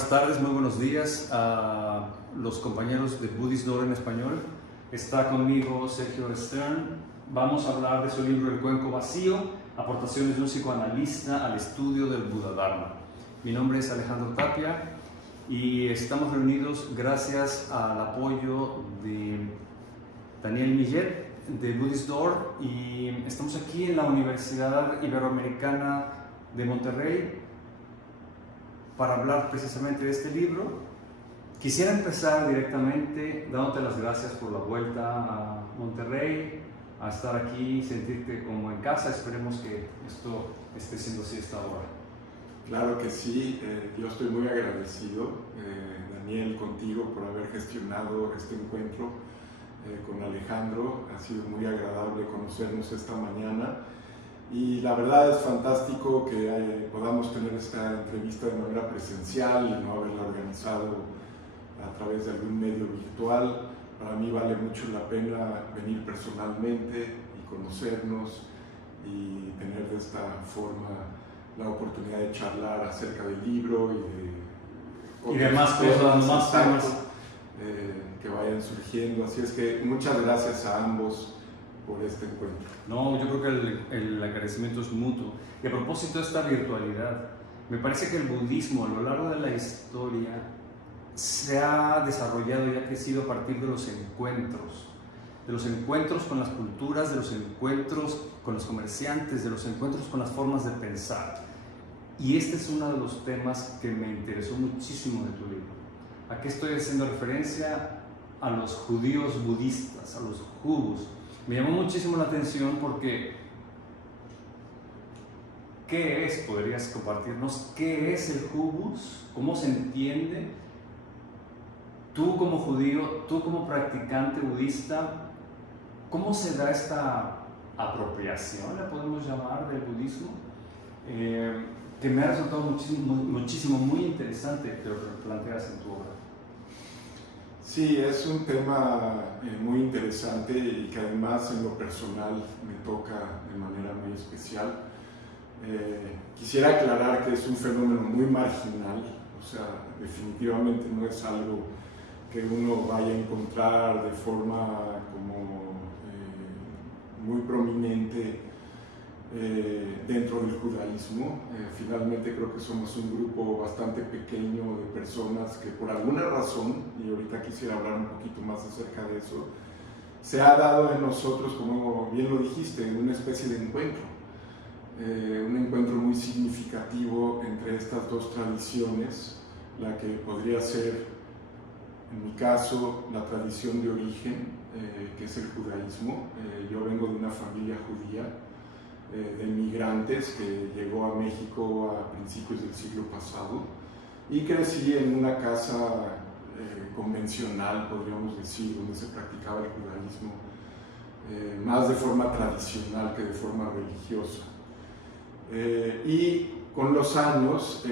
buenas tardes, muy buenos días a los compañeros de Buddhist Door en español. Está conmigo Sergio Stern. Vamos a hablar de su libro El Cuenco Vacío, aportaciones de un psicoanalista al estudio del Buddha Dharma. Mi nombre es Alejandro Tapia y estamos reunidos gracias al apoyo de Daniel Millet de Buddhist Door, y estamos aquí en la Universidad Iberoamericana de Monterrey para hablar precisamente de este libro. Quisiera empezar directamente dándote las gracias por la vuelta a Monterrey, a estar aquí, sentirte como en casa. Esperemos que esto esté siendo así hasta ahora. Claro que sí, yo estoy muy agradecido, Daniel, contigo por haber gestionado este encuentro con Alejandro. Ha sido muy agradable conocernos esta mañana y la verdad es fantástico que podamos tener esta entrevista de manera presencial y no haberla organizado a través de algún medio virtual. Para mí vale mucho la pena venir personalmente y conocernos y tener de esta forma la oportunidad de charlar acerca del libro y de más cosas, más temas que vayan surgiendo. Así es que muchas gracias a ambos por este encuentro. No, yo creo que el agradecimiento es mutuo. Y a propósito de esta virtualidad, me parece que el budismo a lo largo de la historia se ha desarrollado y ha crecido a partir de los encuentros con las culturas, de los encuentros con los comerciantes, de los encuentros con las formas de pensar. Y este es uno de los temas que me interesó muchísimo de tu libro. ¿A qué estoy haciendo referencia? A los judíos budistas, a los jubus. Me llamó muchísimo la atención porque ¿qué es? ¿Podrías compartirnos qué es el jubus? ¿Cómo se entiende? Tú como judío, tú como practicante budista, ¿cómo se da esta apropiación, la podemos llamar, del budismo? Que me ha resultado muchísimo, muy interesante que lo planteas en tu obra. Sí, es un tema muy interesante y que además en lo personal me toca de manera muy especial. Quisiera aclarar que es un fenómeno muy marginal, o sea, definitivamente no es algo que uno vaya a encontrar de forma como muy prominente dentro del judaísmo. Finalmente creo que somos un grupo bastante pequeño de personas que por alguna razón, y ahorita quisiera hablar un poquito más acerca de eso, se ha dado en nosotros, como bien lo dijiste, una especie de encuentro, un encuentro muy significativo entre estas dos tradiciones, la que podría ser, en mi caso, la tradición de origen, que es el judaísmo. Yo vengo de una familia judía, de migrantes que llegó a México a principios del siglo pasado, y crecí en una casa convencional, podríamos decir, donde se practicaba el judaísmo más de forma tradicional que de forma religiosa. Y con los años,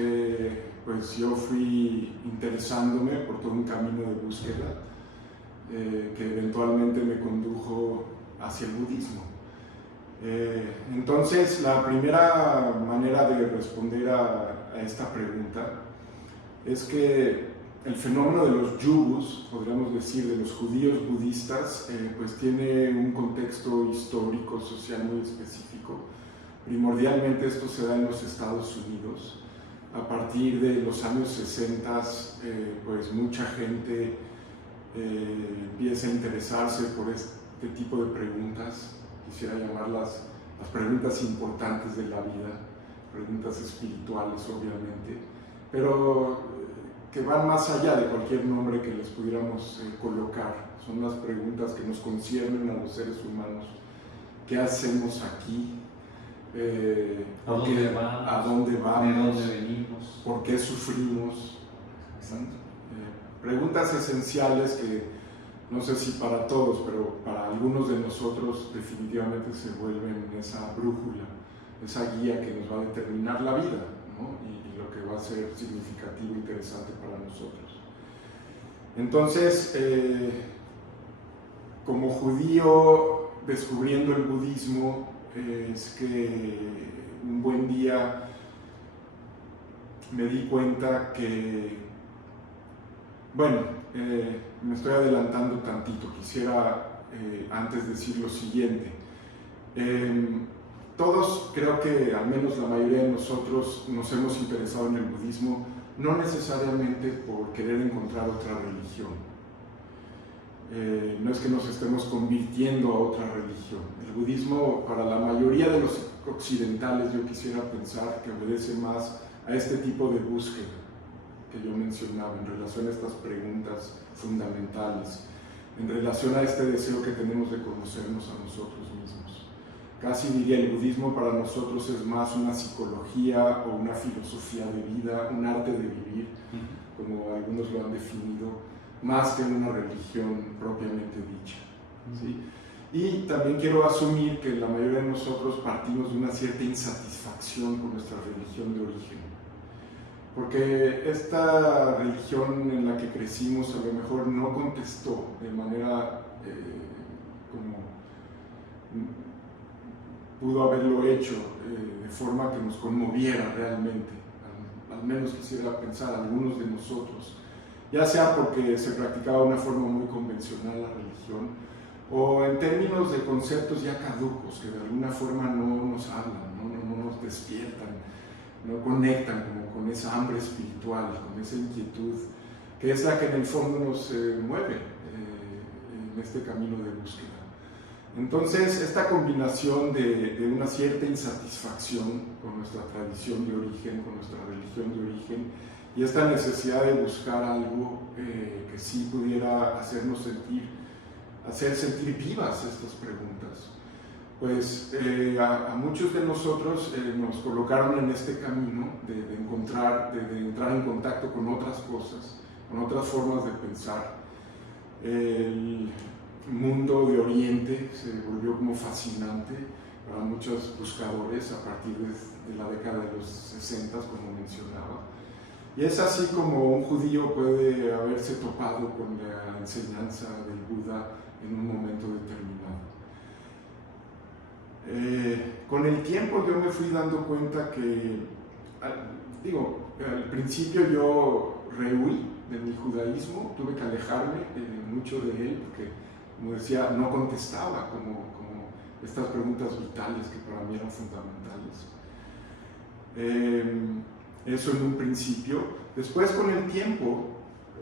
pues yo fui interesándome por todo un camino de búsqueda que eventualmente me condujo hacia el budismo. Entonces, la primera manera de responder a esta pregunta es que el fenómeno de los yugos, podríamos decir de los judíos budistas, pues tiene un contexto histórico, social muy específico. Primordialmente esto se da en los Estados Unidos. A partir de los años 60, pues mucha gente empieza a interesarse por este tipo de preguntas. Quisiera llamarlas las preguntas importantes de la vida, preguntas espirituales obviamente, pero que van más allá de cualquier nombre que les pudiéramos colocar. Son las preguntas que nos conciernen a los seres humanos. ¿Qué hacemos aquí? ¿A dónde vamos? ¿De dónde venimos? ¿Por qué sufrimos? Preguntas esenciales que no sé si para todos, pero para algunos de nosotros definitivamente se vuelven esa brújula, esa guía que nos va a determinar la vida, ¿no? y lo que va a ser significativo e interesante para nosotros. Entonces, como judío descubriendo el budismo, es que un buen día me di cuenta que Bueno, me estoy adelantando tantito. Quisiera antes decir lo siguiente. Todos, creo que al menos la mayoría de nosotros, nos hemos interesado en el budismo, no necesariamente por querer encontrar otra religión. No es que nos estemos convirtiendo a otra religión. El budismo, para la mayoría de los occidentales, yo quisiera pensar que obedece más a este tipo de búsqueda que yo mencionaba en relación a estas preguntas fundamentales, en relación a este deseo que tenemos de conocernos a nosotros mismos. Casi diría, el budismo para nosotros es más una psicología o una filosofía de vida, un arte de vivir, como algunos lo han definido, más que una religión propiamente dicha, ¿sí? Y también quiero asumir que la mayoría de nosotros partimos de una cierta insatisfacción con nuestra religión de origen, porque esta religión en la que crecimos a lo mejor no contestó de manera como pudo haberlo hecho, de forma que nos conmoviera realmente, al menos quisiera pensar algunos de nosotros, ya sea porque se practicaba de una forma muy convencional la religión, o en términos de conceptos ya caducos, que de alguna forma no nos hablan, no nos despiertan, no conectan como con esa hambre espiritual, con esa inquietud, que es la que en el fondo nos mueve en este camino de búsqueda. Entonces, esta combinación de una cierta insatisfacción con nuestra tradición de origen, con nuestra religión de origen, y esta necesidad de buscar algo que sí pudiera hacer sentir vivas estas preguntas, pues a muchos de nosotros nos colocaron en este camino de entrar en contacto con otras cosas, con otras formas de pensar. El mundo de Oriente se volvió como fascinante para muchos buscadores a partir de la década de los 60, como mencionaba. Y es así como un judío puede haberse topado con la enseñanza del Buda en un momento determinado. Con el tiempo yo me fui dando cuenta que, al principio yo rehuí de mi judaísmo, tuve que alejarme mucho de él, porque, como decía, no contestaba como estas preguntas vitales que para mí eran fundamentales. Eso en un principio. Después, con el tiempo,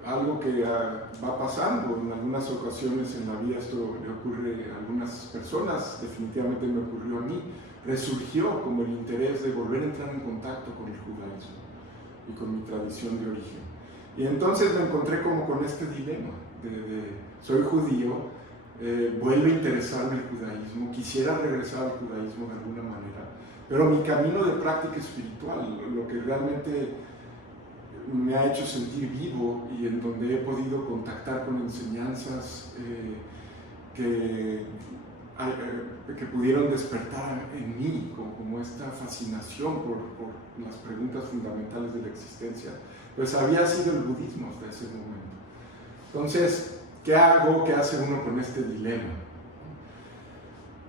algo que va pasando en algunas ocasiones en la vida, esto le ocurre a algunas personas, definitivamente me ocurrió a mí, resurgió como el interés de volver a entrar en contacto con el judaísmo y con mi tradición de origen. Y entonces me encontré como con este dilema de soy judío, vuelve a interesarme el judaísmo, quisiera regresar al judaísmo de alguna manera, pero mi camino de práctica espiritual, lo que realmente me ha hecho sentir vivo y en donde he podido contactar con enseñanzas que pudieron despertar en mí como esta fascinación por las preguntas fundamentales de la existencia, pues había sido el budismo hasta ese momento. Entonces, ¿qué hago? ¿Qué hace uno con este dilema?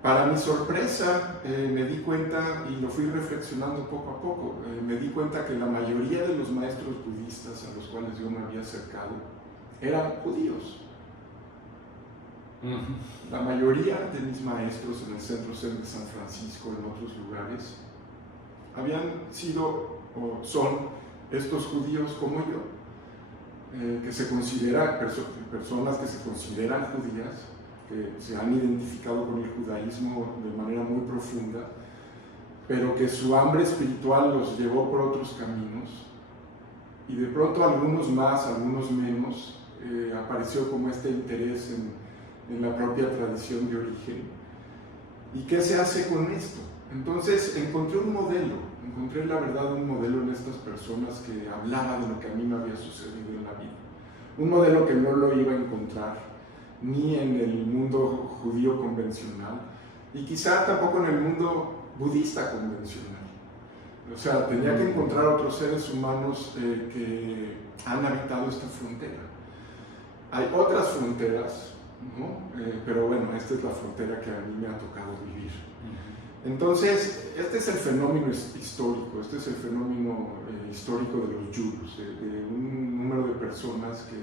Para mi sorpresa, me di cuenta, y lo fui reflexionando poco a poco, me di cuenta que la mayoría de los maestros budistas a los cuales yo me había acercado eran judíos. La mayoría de mis maestros en el Centro Zen de San Francisco, en otros lugares, habían sido o son estos judíos como yo, que se consideran personas que se consideran judías, que se han identificado con el judaísmo de manera muy profunda, pero que su hambre espiritual los llevó por otros caminos, y de pronto algunos más, algunos menos, apareció como este interés en la propia tradición de origen. ¿Y qué se hace con esto? Entonces encontré la verdad un modelo en estas personas que hablaba de lo que a mí me había sucedido en la vida, un modelo que no lo iba a encontrar ni en el mundo judío convencional, y quizá tampoco en el mundo budista convencional. O sea, tenía que encontrar otros seres humanos que han habitado esta frontera. Hay otras fronteras, ¿no? Pero bueno, esta es la frontera que a mí me ha tocado vivir. Entonces, este es el fenómeno histórico, este es el fenómeno histórico de los yurus, de un número de personas que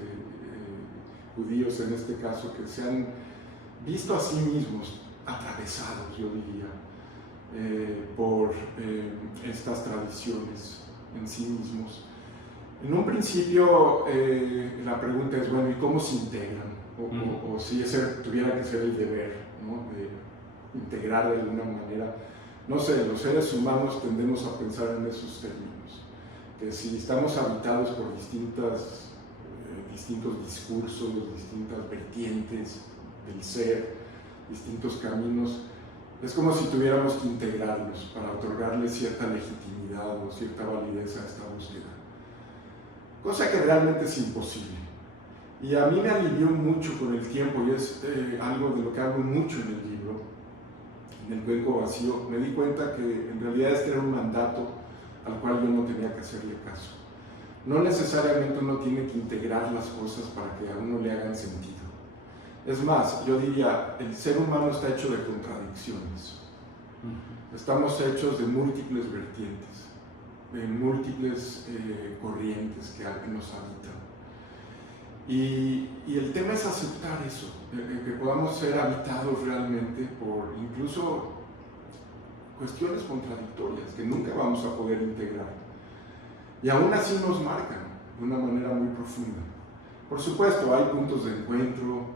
judíos en este caso, que se han visto a sí mismos atravesados, yo diría, por estas tradiciones en sí mismos. En un principio la pregunta es, bueno, ¿y cómo se integran? O si ese tuviera que ser el deber, ¿no? De integrar de alguna manera. No sé, los seres humanos tendemos a pensar en esos términos, que si estamos habitados por distintos discursos, distintas vertientes del ser, distintos caminos, es como si tuviéramos que integrarlos para otorgarles cierta legitimidad o cierta validez a esta búsqueda, cosa que realmente es imposible. Y a mí me alivió mucho con el tiempo, y es algo de lo que hablo mucho en el libro, en el cuenco vacío. Me di cuenta que en realidad este era un mandato al cual yo no tenía que hacerle caso. No necesariamente uno tiene que integrar las cosas para que a uno le hagan sentido. Es más, yo diría, el ser humano está hecho de contradicciones. Estamos hechos de múltiples vertientes, de múltiples corrientes que nos habitan. Y el tema es aceptar eso, que podamos ser habitados realmente por incluso cuestiones contradictorias que nunca vamos a poder integrar. Y aún así nos marcan de una manera muy profunda. Por supuesto, hay puntos de encuentro,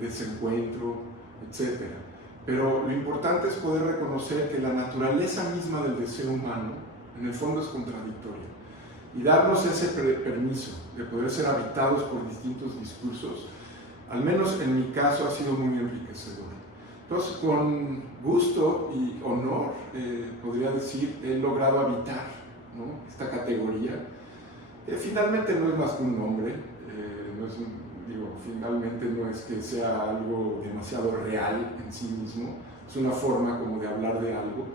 desencuentro, etc. Pero lo importante es poder reconocer que la naturaleza misma del deseo humano, en el fondo, es contradictoria. Y darnos ese permiso de poder ser habitados por distintos discursos, al menos en mi caso, ha sido muy enriquecedor. Entonces, con gusto y honor, podría decir, he logrado habitar, ¿no?, esta categoría, que finalmente no es más que un nombre, finalmente no es que sea algo demasiado real en sí mismo, es una forma como de hablar de algo.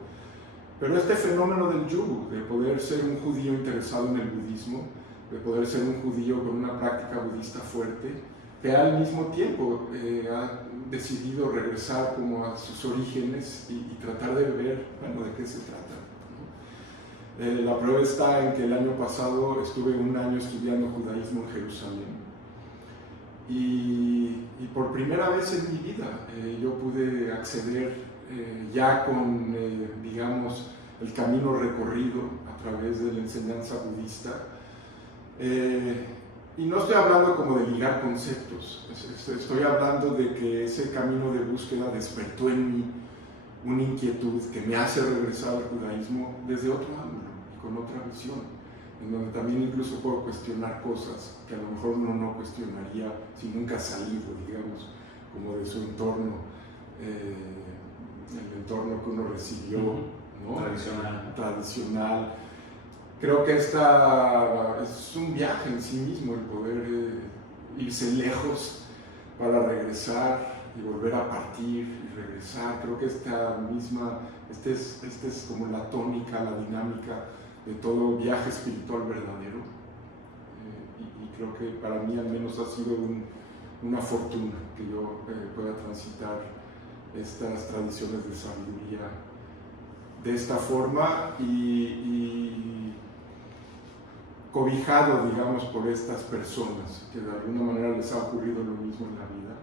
Pero este fenómeno del yugo, de poder ser un judío interesado en el budismo, de poder ser un judío con una práctica budista fuerte, que al mismo tiempo ha decidido regresar como a sus orígenes y tratar de ver, bueno, de qué se trata, ¿no? La prueba está en que el año pasado estuve un año estudiando judaísmo en Jerusalén, y por primera vez en mi vida yo pude acceder ya con, digamos, el camino recorrido a través de la enseñanza budista. Y no estoy hablando como de ligar conceptos, estoy hablando de que ese camino de búsqueda despertó en mí una inquietud que me hace regresar al judaísmo desde otro ángulo y con otra visión, en donde también incluso puedo cuestionar cosas que a lo mejor uno no cuestionaría si nunca ha salido, digamos, como de su entorno, el entorno que uno recibió, ¿no? Tradicional. Creo que esta es un viaje en sí mismo, el poder irse lejos para regresar y volver a partir y regresar. Creo que esta es como la tónica, la dinámica de todo viaje espiritual verdadero. Y creo que para mí al menos ha sido una fortuna que yo pueda transitar estas tradiciones de sabiduría de esta forma y cobijado, digamos, por estas personas que de alguna manera les ha ocurrido lo mismo en la vida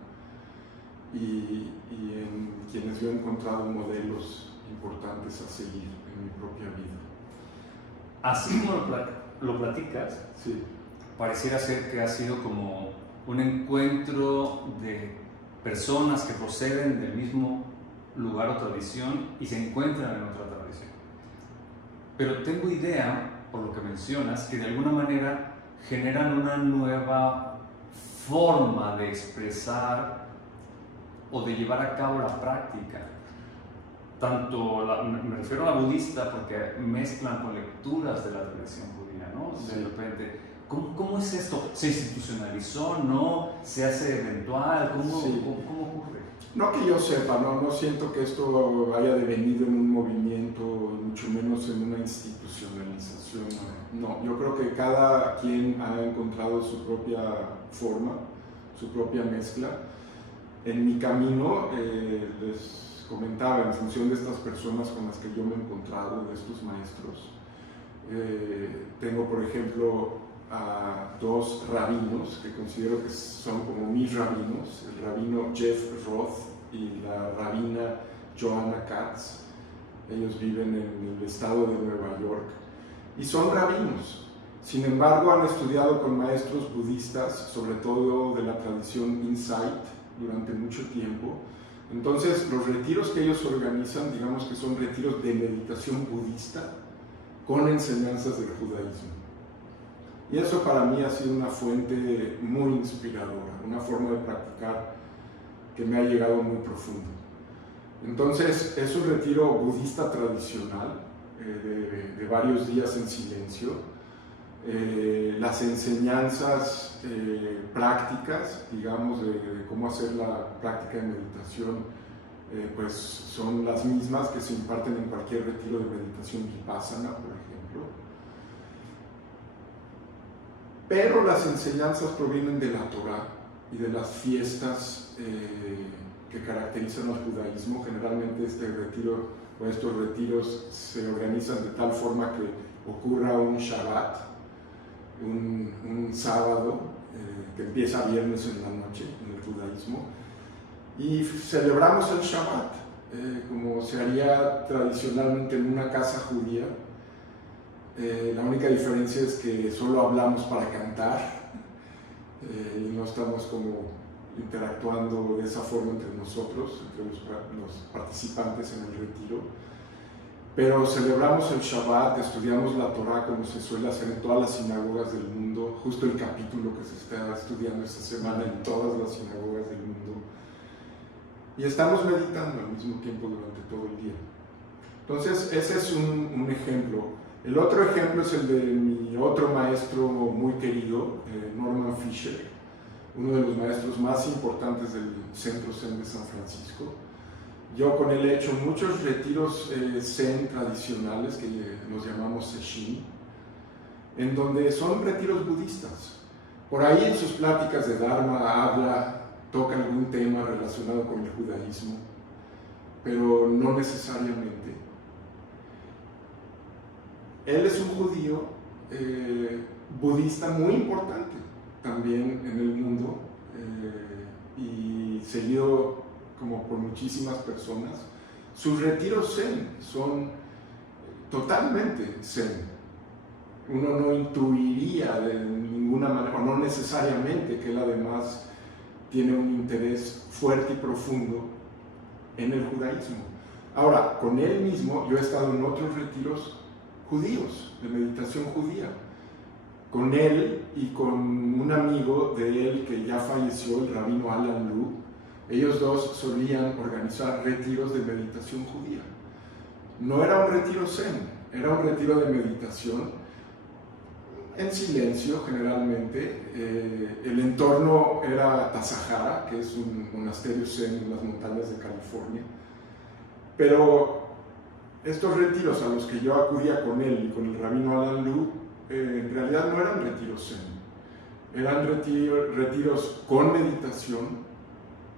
y en quienes yo he encontrado modelos importantes a seguir en mi propia vida. Así como lo platicas, sí, pareciera ser que ha sido como un encuentro de personas que proceden del mismo lugar o tradición y se encuentran en otra tradición. Pero tengo idea, por lo que mencionas, que de alguna manera generan una nueva forma de expresar o de llevar a cabo la práctica. Me refiero a la budista porque mezclan con lecturas de la tradición judía, ¿no? Sí. De repente, ¿cómo es esto? ¿Se institucionalizó? ¿No? ¿Se hace eventual? ¿Cómo ocurre? No que yo sepa, no siento que esto haya devenido en un movimiento, mucho menos en una institucionalización. No, yo creo que cada quien ha encontrado su propia forma, su propia mezcla. En mi camino, les comentaba, en función de estas personas con las que yo me he encontrado, de estos maestros, tengo, por ejemplo, a dos rabinos que considero que son como mis rabinos, el rabino Jeff Roth y la rabina Joanna Katz. Ellos viven en el estado de Nueva York y son rabinos. Sin embargo, han estudiado con maestros budistas, sobre todo de la tradición Insight, durante mucho tiempo. Entonces, los retiros que ellos organizan, digamos que son retiros de meditación budista con enseñanzas del judaísmo. Y eso para mí ha sido una fuente muy inspiradora, una forma de practicar que me ha llegado muy profundo. Entonces, es un retiro budista tradicional, de varios días en silencio. Las enseñanzas prácticas, digamos, de cómo hacer la práctica de meditación, pues son las mismas que se imparten en cualquier retiro de meditación vipassana, por ejemplo. Pero las enseñanzas provienen de la Torá y de las fiestas que caracterizan al judaísmo. Generalmente este retiro o estos retiros se organizan de tal forma que ocurra un Shabbat, un sábado que empieza viernes en la noche en el judaísmo, y celebramos el Shabbat como se haría tradicionalmente en una casa judía. La única diferencia es que solo hablamos para cantar y no estamos como interactuando de esa forma entre nosotros, entre los participantes en el retiro. Pero celebramos el Shabbat, estudiamos la Torá como se suele hacer en todas las sinagogas del mundo, justo el capítulo que se está estudiando esta semana en todas las sinagogas del mundo. Y estamos meditando al mismo tiempo durante todo el día. Entonces, ese es un ejemplo. El otro ejemplo es el de mi otro maestro muy querido, Norman Fisher, uno de los maestros más importantes del Centro Zen de San Francisco. Yo con él he hecho muchos retiros Zen tradicionales que nos llamamos Sesshin, en donde son retiros budistas. Por ahí en sus pláticas de Dharma toca algún tema relacionado con el judaísmo, pero no necesariamente. Él es un judío budista muy importante también en el mundo y seguido como por muchísimas personas. Sus retiros Zen son totalmente Zen. Uno no intuiría de ninguna manera, o no necesariamente, que él además tiene un interés fuerte y profundo en el judaísmo. Ahora, con él mismo yo he estado en otros retiros judíos, de meditación judía, con él y con un amigo de él que ya falleció, el rabino Alan Lu. Ellos dos solían organizar retiros de meditación judía. No era un retiro zen, era un retiro de meditación en silencio generalmente. El entorno era Tassajara, que es un monasterio zen en las montañas de California. Pero estos retiros a los que yo acudía con él y con el rabino Alan Lu, en realidad no eran retiros zen, eran retiros con meditación,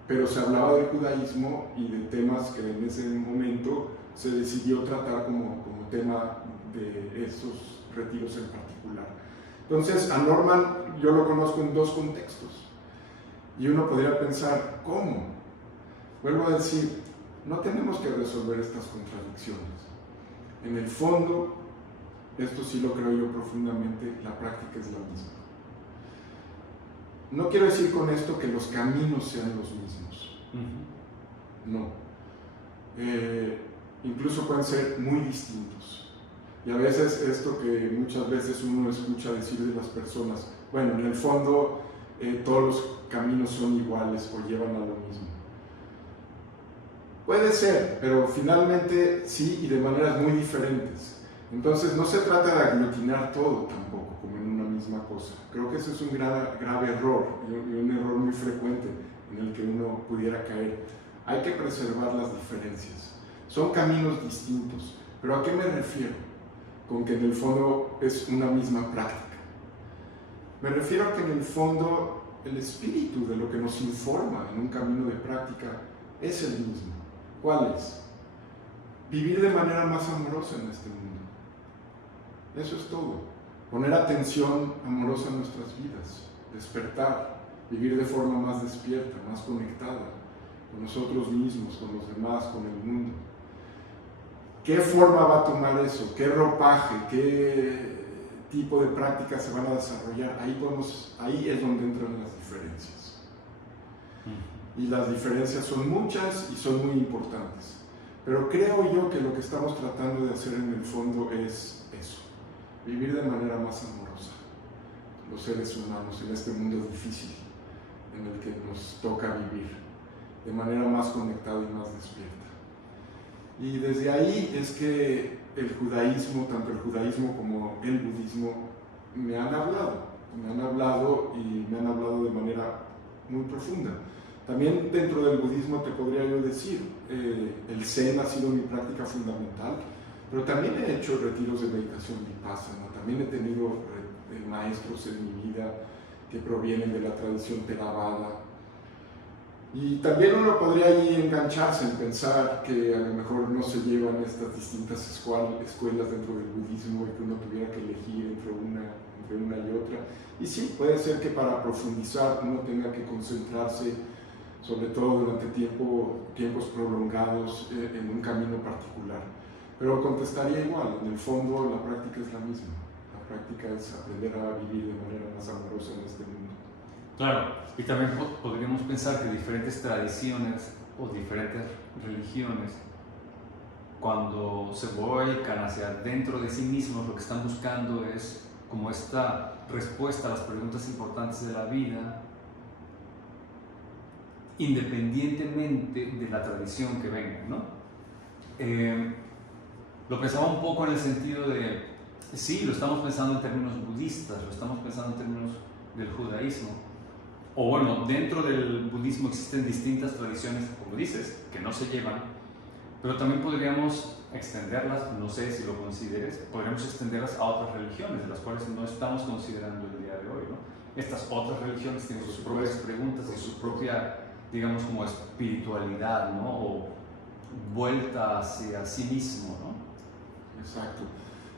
pero se hablaba del judaísmo y de temas que en ese momento se decidió tratar como tema de estos retiros en particular. Entonces, a Norman yo lo conozco en dos contextos, y uno podría pensar, ¿cómo? Vuelvo a decir, no tenemos que resolver estas contradicciones. En el fondo, esto sí lo creo yo profundamente, la práctica es la misma. No quiero decir con esto que los caminos sean los mismos. No. Incluso pueden ser muy distintos. Y a veces esto que muchas veces uno escucha decir de las personas, bueno, en el fondo todos los caminos son iguales o llevan a lo mismo. Puede ser, pero finalmente sí, y de maneras muy diferentes. Entonces no se trata de aglutinar todo tampoco, como en una misma cosa. Creo que ese es un grave error, y un error muy frecuente en el que uno pudiera caer. Hay que preservar las diferencias. Son caminos distintos, pero ¿a qué me refiero? Con que en el fondo es una misma práctica. Me refiero a que en el fondo el espíritu de lo que nos informa en un camino de práctica es el mismo. ¿Cuál es? Vivir de manera más amorosa en este mundo. Eso es todo. poner atención amorosa en nuestras vidas, despertar, vivir de forma más despierta, más conectada con nosotros mismos, con los demás, con el mundo. ¿Qué forma va a tomar eso? ¿Qué ropaje? ¿Qué tipo de prácticas se van a desarrollar? Ahí es donde entran las diferencias. Y las diferencias son muchas y son muy importantes. Pero creo yo que lo que estamos tratando de hacer en el fondo es eso, vivir de manera más amorosa, los seres humanos en este mundo difícil en el que nos toca vivir, de manera más conectada y más despierta. Y desde ahí es que el judaísmo, tanto el judaísmo como el budismo, me han hablado y me han hablado de manera muy profunda. También dentro del budismo te podría yo decir, el Zen ha sido mi práctica fundamental, pero también he hecho retiros de meditación vipassana, también he tenido maestros en mi vida que provienen de la tradición Theravada. Y también uno podría ahí engancharse en pensar que a lo mejor no se llevan estas distintas escuelas dentro del budismo y que uno tuviera que elegir entre una y otra. Y sí, puede ser que para profundizar uno tenga que concentrarse, sobre todo durante tiempos prolongados, en un camino particular. Pero contestaría igual, en el fondo la práctica es la misma. La práctica es aprender a vivir de manera más amorosa en este mundo. Claro, y también podríamos pensar que diferentes tradiciones o diferentes religiones, cuando se vuelcan hacia dentro de sí mismos, lo que están buscando es como esta respuesta a las preguntas importantes de la vida, independientemente de la tradición que venga, ¿no? Lo pensaba un poco en el sentido de, sí, lo estamos pensando en términos budistas, lo estamos pensando en términos del judaísmo, o bueno, dentro del budismo existen distintas tradiciones, como dices, que no se llevan, pero también podríamos extenderlas, no sé si lo consideres, podríamos extenderlas a otras religiones, de las cuales no estamos considerando el día de hoy, ¿no? Estas otras religiones tienen sus propias preguntas y su propia, digamos, como espiritualidad, ¿no? O vuelta hacia sí mismo, ¿no? Exacto.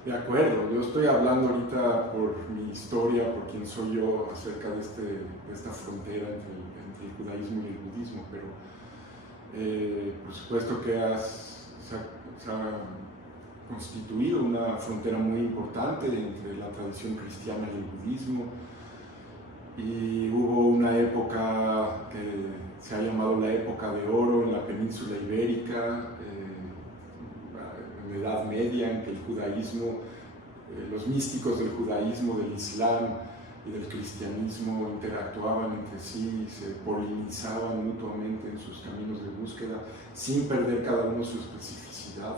De acuerdo, yo estoy hablando ahorita por mi historia, por quién soy yo acerca de esta frontera entre el judaísmo y el budismo, pero por supuesto que se ha constituido una frontera muy importante entre la tradición cristiana y el budismo, y hubo una época que se ha llamado la época de oro en la península ibérica, en la Edad Media, en que el judaísmo, los místicos del judaísmo, del islam y del cristianismo interactuaban entre sí, se polinizaban mutuamente en sus caminos de búsqueda, sin perder cada uno su especificidad.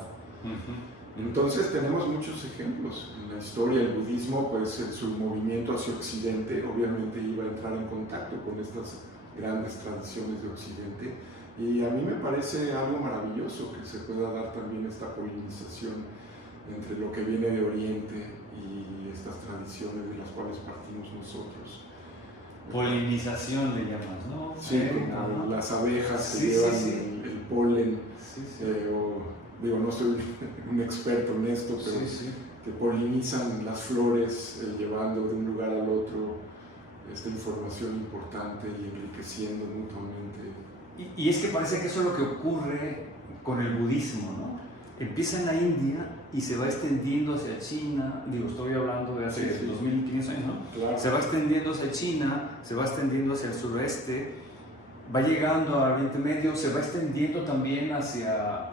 Entonces tenemos muchos ejemplos. En la historia del budismo, pues su movimiento hacia Occidente obviamente iba a entrar en contacto con estas grandes tradiciones de Occidente, y a mí me parece algo maravilloso que se pueda dar también esta polinización entre lo que viene de Oriente y estas tradiciones de las cuales partimos nosotros. Polinización le llamas, ¿no? Sí, como las abejas que llevan el polen, digo, no soy un experto en esto, pero que polinizan las flores, llevando de un lugar al otro esta información importante y enriqueciendo mutuamente. Y es que parece que eso es lo que ocurre con el budismo, ¿no? Empieza en la India y se va extendiendo hacia China, digo, estoy hablando de hace 2500 años, ¿no? Claro. Se va extendiendo hacia China, se va extendiendo hacia el sureste, va llegando a Oriente Medio, se va extendiendo también hacia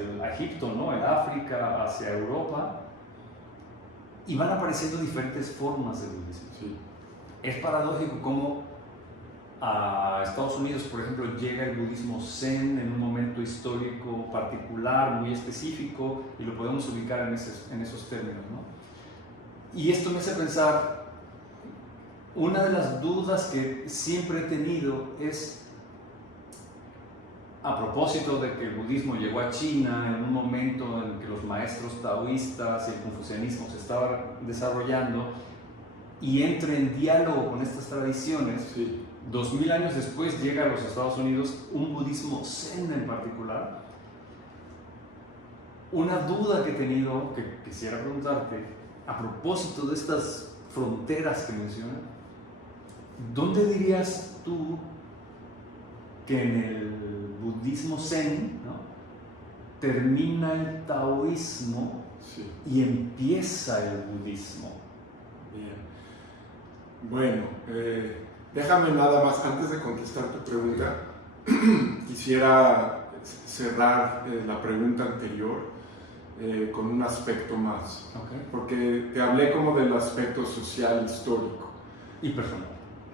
el Egipto, ¿no? En África, hacia Europa, y van apareciendo diferentes formas de budismo. Sí. Es paradójico cómo a Estados Unidos, por ejemplo, llega el budismo Zen en un momento histórico particular, muy específico, y lo podemos ubicar en esos términos, ¿no? Y esto me hace pensar, una de las dudas que siempre he tenido es, a propósito de que el budismo llegó a China en un momento en que los maestros taoístas y el confucianismo se estaban desarrollando, y entra en diálogo con estas tradiciones, 2000 años después llega a los Estados Unidos un budismo Zen en particular. Una duda que he tenido, que quisiera preguntarte, a propósito de estas fronteras que mencionan, ¿dónde dirías tú que en el budismo zen, ¿no?, termina el taoísmo Sí. y empieza el budismo? Bien. Bueno, déjame nada más, antes de contestar tu pregunta, quisiera cerrar la pregunta anterior con un aspecto más. Okay. Porque te hablé como del aspecto social, histórico. Y personal.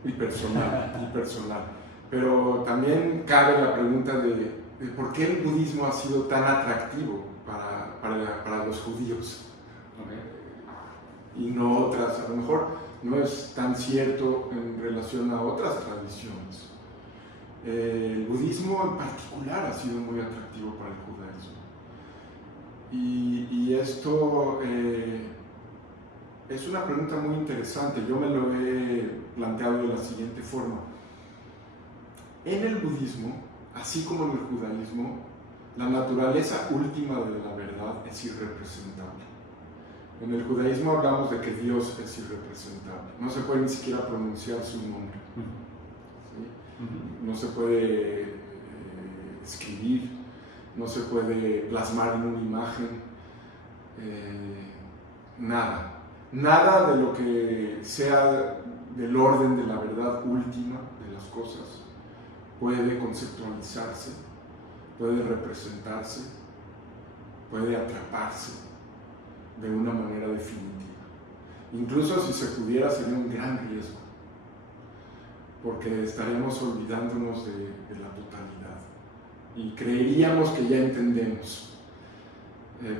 Y personal. Pero también cabe la pregunta de por qué el budismo ha sido tan atractivo para los judíos. Okay. Y no otras, a lo mejor no es tan cierto en relación a otras tradiciones. El budismo en particular ha sido muy atractivo para el judaísmo. Y esto es una pregunta muy interesante. Yo me lo he planteado de la siguiente forma. En el budismo, así como en el judaísmo, la naturaleza última de la verdad es irrepresentable. En el judaísmo hablamos de que Dios es irrepresentable. No se puede ni siquiera pronunciar su nombre. ¿Sí? No se puede escribir, no se puede plasmar en una imagen, nada de lo que sea del orden de la verdad última de las cosas puede conceptualizarse, puede representarse, puede atraparse de una manera definitiva. Incluso si se pudiera, sería un gran riesgo, porque estaríamos olvidándonos de la totalidad y creeríamos que ya entendemos,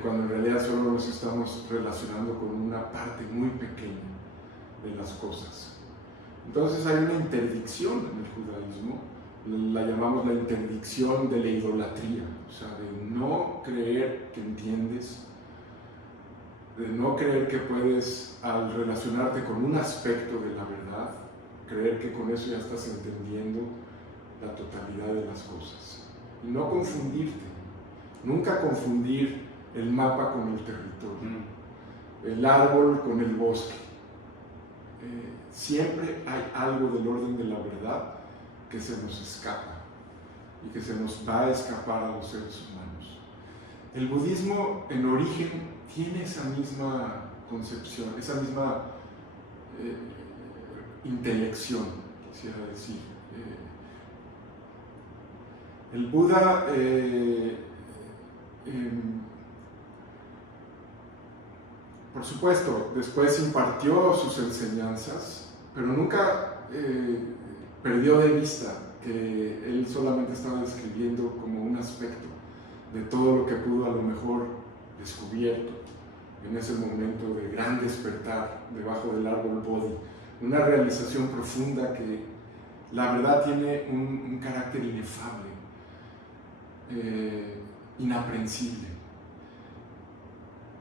cuando en realidad solo nos estamos relacionando con una parte muy pequeña de las cosas. Entonces hay una interdicción en el judaísmo, la llamamos la interdicción de la idolatría, o sea, de no creer que entiendes, de no creer que puedes, al relacionarte con un aspecto de la verdad, creer que con eso ya estás entendiendo la totalidad de las cosas. Y no confundirte, nunca confundir el mapa con el territorio, el árbol con el bosque. Siempre hay algo del orden de la verdad que se nos escapa y que se nos va a escapar a los seres humanos. El budismo en origen tiene esa misma concepción, esa misma intelección, quisiera decir. El Buda por supuesto, después impartió sus enseñanzas, pero nunca perdió de vista que él solamente estaba describiendo como un aspecto de todo lo que pudo a lo mejor descubierto en ese momento de gran despertar debajo del árbol Bodhi, una realización profunda que la verdad tiene un carácter inefable, inaprensible,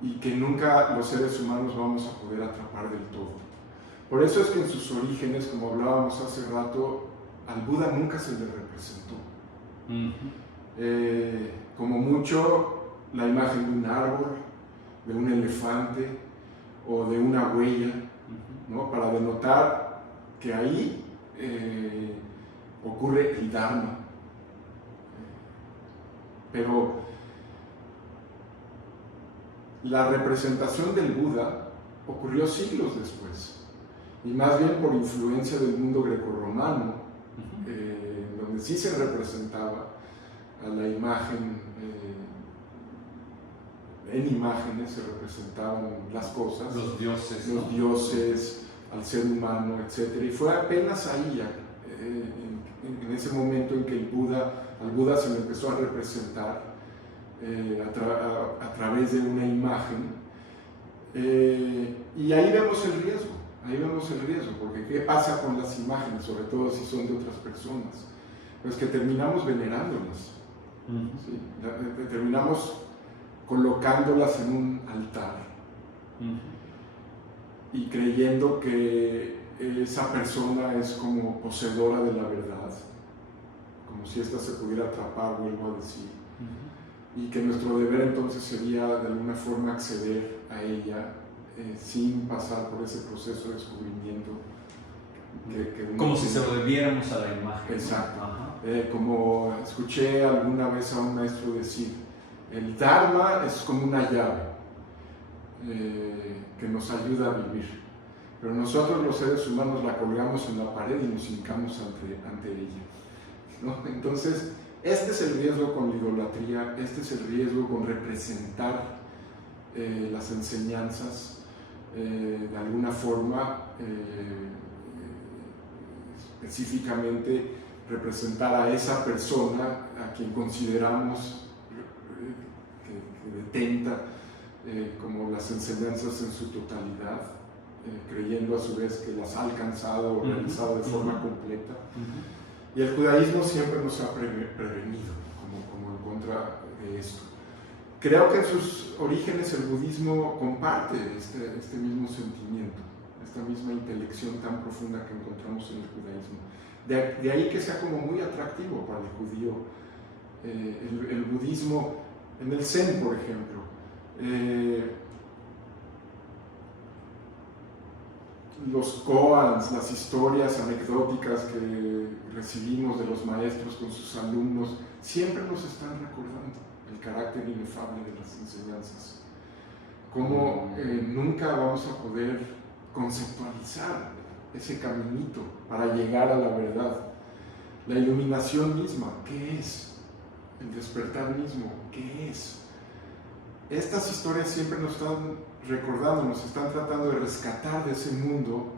y que nunca los seres humanos vamos a poder atrapar del todo. Por eso es que en sus orígenes, como hablábamos hace rato, al Buda nunca se le representó. Como mucho, la imagen de un árbol, de un elefante o de una huella, ¿no?, para denotar que ahí ocurre el Dharma. Pero la representación del Buda ocurrió siglos después, y más bien por influencia del mundo grecorromano, donde sí se representaba a la imagen, en imágenes se representaban las cosas, los dioses, los dioses, al ser humano, etc. Y fue apenas ahí, en ese momento en que al Buda se le empezó a representar a través de una imagen, y ahí vemos el riesgo, porque ¿qué pasa con las imágenes, sobre todo si son de otras personas? Pues que terminamos venerándolas, ¿sí? Terminamos colocándolas en un altar y creyendo que esa persona es como poseedora de la verdad, como si ésta se pudiera atrapar, vuelvo a decir, y que nuestro deber entonces sería de alguna forma acceder a ella sin pasar por ese proceso de descubrimiento. Como si se lo debiéramos a la imagen. Exacto. Como escuché alguna vez a un maestro decir, el Dharma es como una llave que nos ayuda a vivir, pero nosotros los seres humanos la colgamos en la pared y nos hincamos ante ella, ¿no? Entonces, este es el riesgo con la idolatría, este es el riesgo con representar las enseñanzas de alguna forma, específicamente representar a esa persona a quien consideramos que detenta como las enseñanzas en su totalidad, creyendo a su vez que las ha alcanzado o realizado de forma completa. Y el judaísmo siempre nos ha prevenido como en contra de esto. Creo que en sus orígenes el budismo comparte este mismo sentimiento, esta misma intelección tan profunda que encontramos en el judaísmo. De ahí que sea como muy atractivo para el judío el budismo. En el Zen, por ejemplo, los koans, las historias anecdóticas que recibimos de los maestros con sus alumnos, siempre nos están recordando el carácter inefable de las enseñanzas. Cómo nunca vamos a poder conceptualizar ese caminito para llegar a la verdad. La iluminación misma, ¿qué es? El despertar mismo, ¿qué es? Estas historias siempre nos están recordando, nos están tratando de rescatar de ese mundo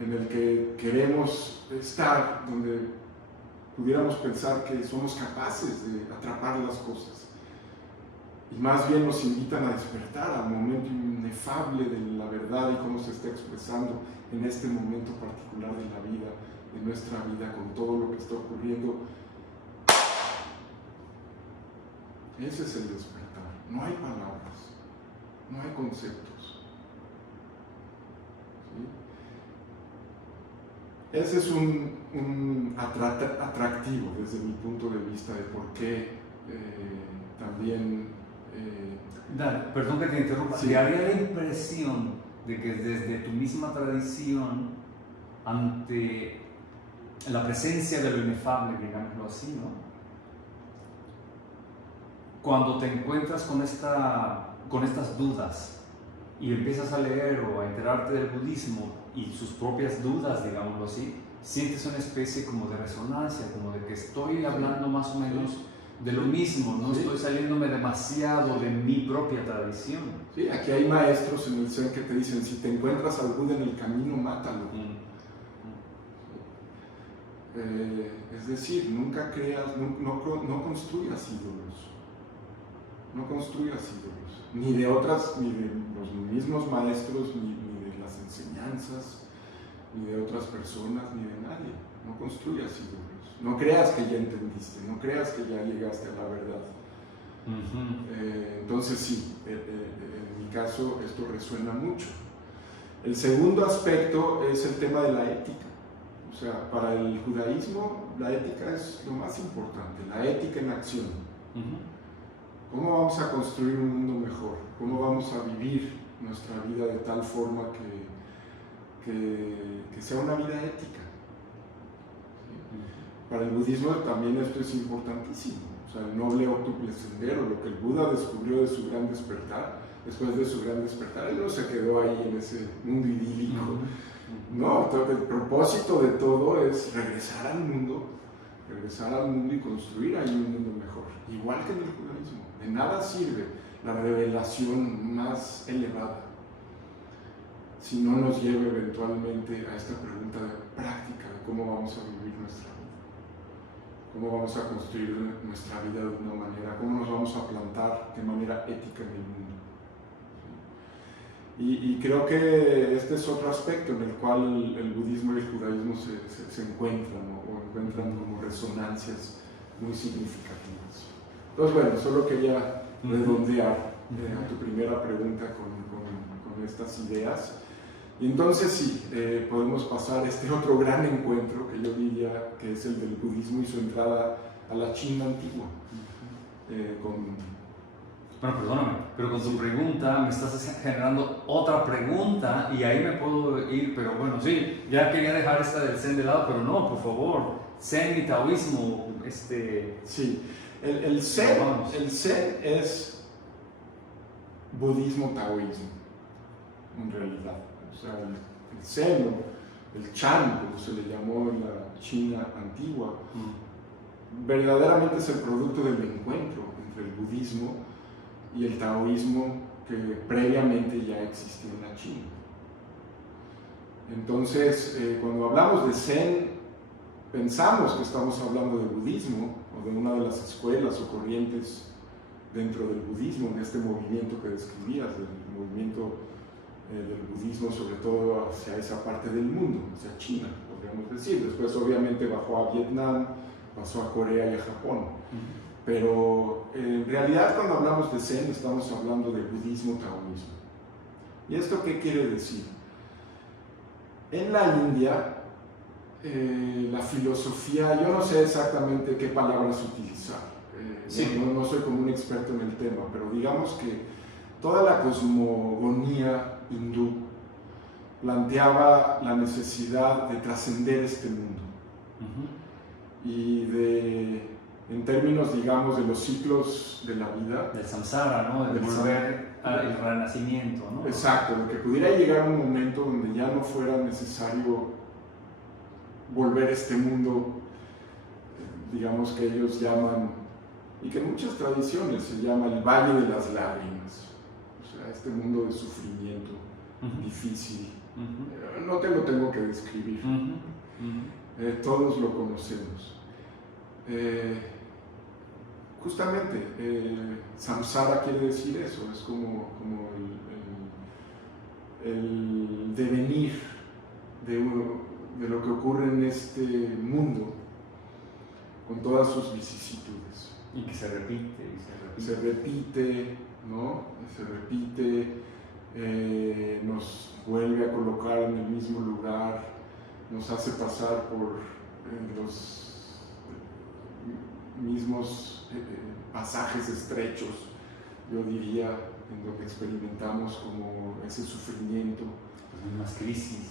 en el que queremos estar, donde pudiéramos pensar que somos capaces de atrapar las cosas. Y más bien nos invitan a despertar al momento inefable de la verdad y cómo se está expresando en este momento particular de la vida, de nuestra vida, con todo lo que está ocurriendo. Ese es el despertar. No hay palabras, no hay conceptos. ¿Sí? Ese es un atractivo desde mi punto de vista de por qué también... Perdón que te interrumpa, Sí. ¿te haría la impresión de que desde tu misma tradición, ante la presencia de lo inefable, digámoslo así, ¿no? Cuando te encuentras con estas dudas y empiezas a leer o a enterarte del budismo y sus propias dudas, digámoslo así, sientes una especie como de resonancia, como de que estoy hablando más o menos de lo mismo, no estoy saliéndome demasiado de mi propia tradición. Sí, aquí hay maestros en el Zen que te dicen, si te encuentras al Buda en el camino, mátalo. Es decir, nunca creas, no construyas ídolos. No construyas ídolos, ni de los mismos maestros, ni de las enseñanzas, ni de otras personas, ni de nadie. No construyas ídolos. No creas que ya entendiste, no creas que ya llegaste a la verdad. Entonces sí, en mi caso esto resuena mucho. El segundo aspecto es el tema de la ética. O sea, para el judaísmo la ética es lo más importante, la ética en acción. ¿Cómo vamos a construir un mundo mejor? ¿Cómo vamos a vivir nuestra vida de tal forma que sea una vida ética? ¿Sí? Para el budismo también esto es importantísimo. O sea, el noble óctuple sendero, lo que el Buda descubrió de su gran despertar, después de su gran despertar, él no se quedó ahí en ese mundo idílico. No, el propósito de todo es regresar al mundo y construir ahí un mundo mejor, igual que en el judaísmo. De nada sirve la revelación más elevada si no nos lleva eventualmente a esta pregunta práctica de cómo vamos a vivir nuestra vida, cómo vamos a construir nuestra vida de una manera, cómo nos vamos a plantar de manera ética en el mundo. Y creo que este es otro aspecto en el cual el budismo y el judaísmo se encuentran, ¿no? O encuentran como resonancias muy significativas. Entonces, bueno, solo quería redondear a tu primera pregunta con estas ideas. Y entonces sí, podemos pasar a este otro gran encuentro que yo diría que es el del budismo y su entrada a la China antigua, con Bueno, perdóname, pero con tu pregunta me estás generando otra pregunta y ahí me puedo ir, pero bueno, sí, ya quería dejar esta del Zen de lado, pero no, por favor, Zen y taoísmo, Sí, el Zen es budismo taoísmo, en realidad. O sea, el Zen, el Chan, como se le llamó en la China antigua, verdaderamente es el producto del encuentro entre el budismo y el taoísmo que previamente ya existía en la China. Entonces, cuando hablamos de Zen, pensamos que estamos hablando de budismo o de una de las escuelas o corrientes dentro del budismo, en este movimiento que describías, del movimiento del budismo, sobre todo hacia esa parte del mundo, hacia China, podríamos decir. Después, obviamente, bajó a Vietnam, pasó a Corea y a Japón. Pero en realidad, cuando hablamos de Zen, estamos hablando de budismo-taoísmo. ¿Y esto qué quiere decir? En la India, la filosofía, yo no sé exactamente qué palabras utilizar, sí. no soy como un experto en el tema, pero digamos que toda la cosmogonía hindú planteaba la necesidad de trascender este mundo y en términos, digamos, de los ciclos de la vida, del samsara, ¿no? De volver al renacimiento, ¿no? Exacto, de que pudiera llegar un momento donde ya no fuera necesario volver a este mundo, digamos, que ellos llaman, y que en muchas tradiciones se llama el Valle de las Lágrimas, o sea, este mundo de sufrimiento difícil. No te lo tengo que describir, todos lo conocemos. Justamente, samsara quiere decir eso, es como el devenir de lo que ocurre en este mundo con todas sus vicisitudes. Y que se repite, Se repite, ¿no? Se repite, nos vuelve a colocar en el mismo lugar, nos hace pasar por los mismos pasajes estrechos, yo diría, en donde experimentamos como ese sufrimiento. Las mismas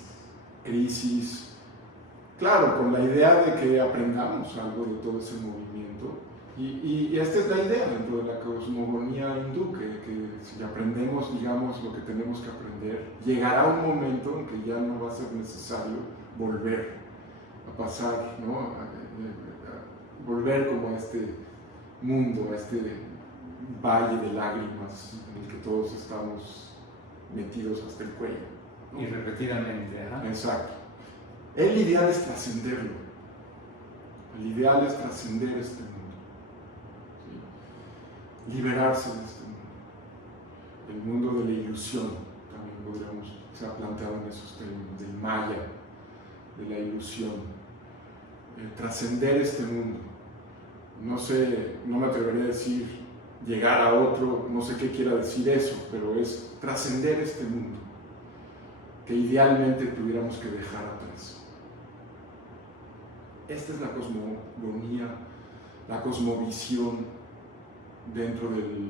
crisis, claro, con la idea de que aprendamos algo de todo ese movimiento, y esta es la idea dentro de la cosmogonía hindú, que si aprendemos, digamos, lo que tenemos que aprender, llegará un momento en que ya no va a ser necesario volver a pasar, ¿no? Volver como a este mundo, a este valle de lágrimas en el que todos estamos metidos hasta el cuello, ¿no? Y repetidamente, ¿verdad? Exacto. El ideal es trascenderlo. El ideal es trascender este mundo. ¿Sí? Liberarse de este mundo. El mundo de la ilusión, también podríamos, se ha planteado en esos términos, del maya, de la ilusión. Trascender este mundo. No sé, no me atrevería a decir llegar a otro, no sé qué quiera decir eso, pero es trascender este mundo que idealmente tuviéramos que dejar atrás. Esta es la cosmogonía, la cosmovisión dentro del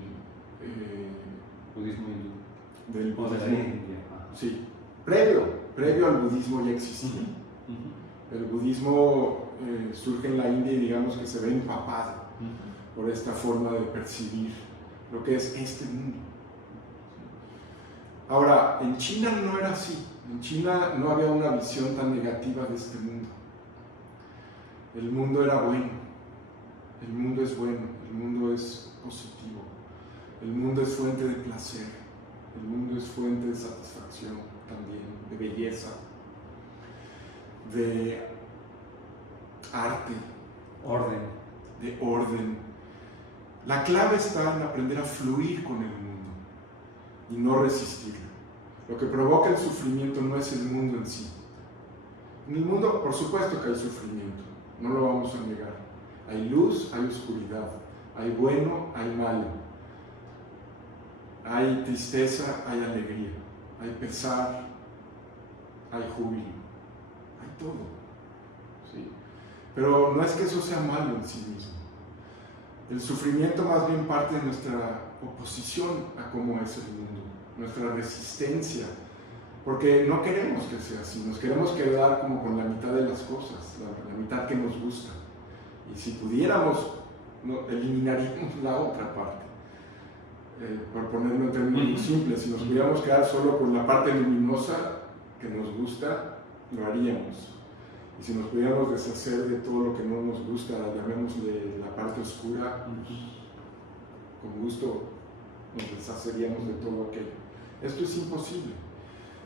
budismo hindú. Del budismo. O de la India. Sí, previo al budismo ya existía. El budismo surge en la India y digamos que se ve empapado por esta forma de percibir lo que es este mundo. Ahora, en China no era así. En China no había una visión tan negativa de este mundo. El mundo era bueno. El mundo es bueno. El mundo es positivo. El mundo es fuente de placer. El mundo es fuente de satisfacción también, de belleza, de arte, de orden. La clave está en aprender a fluir con el mundo y no resistirlo. Lo que provoca el sufrimiento no es el mundo en sí. En el mundo, por supuesto que hay sufrimiento, no lo vamos a negar. Hay luz, hay oscuridad, hay bueno, hay malo. Hay tristeza, hay alegría, hay pesar, hay júbilo, hay todo. ¿Sí? Pero no es que eso sea malo en sí mismo. El sufrimiento más bien parte de nuestra oposición a cómo es el mundo, nuestra resistencia, porque no queremos que sea así, nos queremos quedar como con la mitad de las cosas, la mitad que nos gusta. Y si pudiéramos, eliminaríamos la otra parte. Por ponerlo en términos simples, si nos pudiéramos quedar solo con la parte luminosa que nos gusta, lo haríamos. Y si nos pudiéramos deshacer de todo lo que no nos gusta, llamémosle la parte oscura, pues, con gusto nos deshaceríamos de todo aquello. Esto es imposible.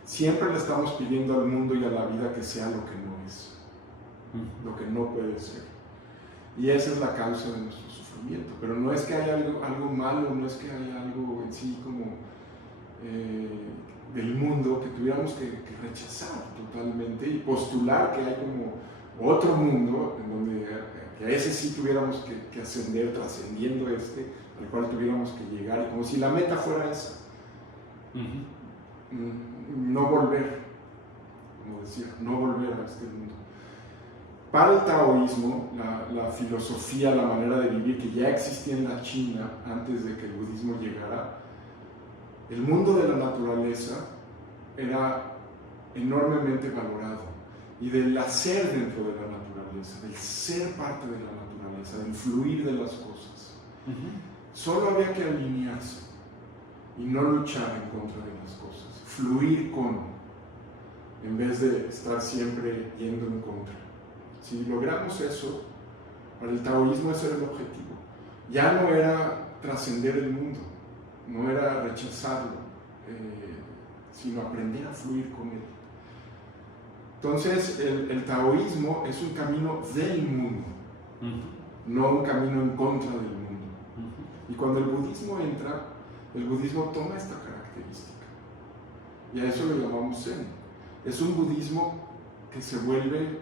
Siempre le estamos pidiendo al mundo y a la vida que sea lo que no es, lo que no puede ser. Y esa es la causa de nuestro sufrimiento. Pero no es que haya algo malo, no es que haya algo en sí como del mundo que tuviéramos que rechazar totalmente y postular que hay como otro mundo en donde que a ese sí tuviéramos que ascender, trascendiendo al cual tuviéramos que llegar, y como si la meta fuera esa. No volver, como decía, no volver a este mundo. Para el taoísmo, la filosofía, la manera de vivir que ya existía en la China antes de que el budismo llegara, el mundo de la naturaleza era enormemente valorado, y del hacer dentro de la naturaleza, del ser parte de la naturaleza, del fluir de las cosas. Solo había que alinearse y no luchar en contra de las cosas, fluir con, en vez de estar siempre yendo en contra. Si logramos eso, para el taoísmo ese era el objetivo. Ya no era trascender el mundo, no era rechazarlo, sino aprender a fluir con él. Entonces, el taoísmo es un camino del mundo, no un camino en contra del mundo. Y cuando el budismo entra, el budismo toma esta característica, y a eso le llamamos Zen. Es un budismo que se vuelve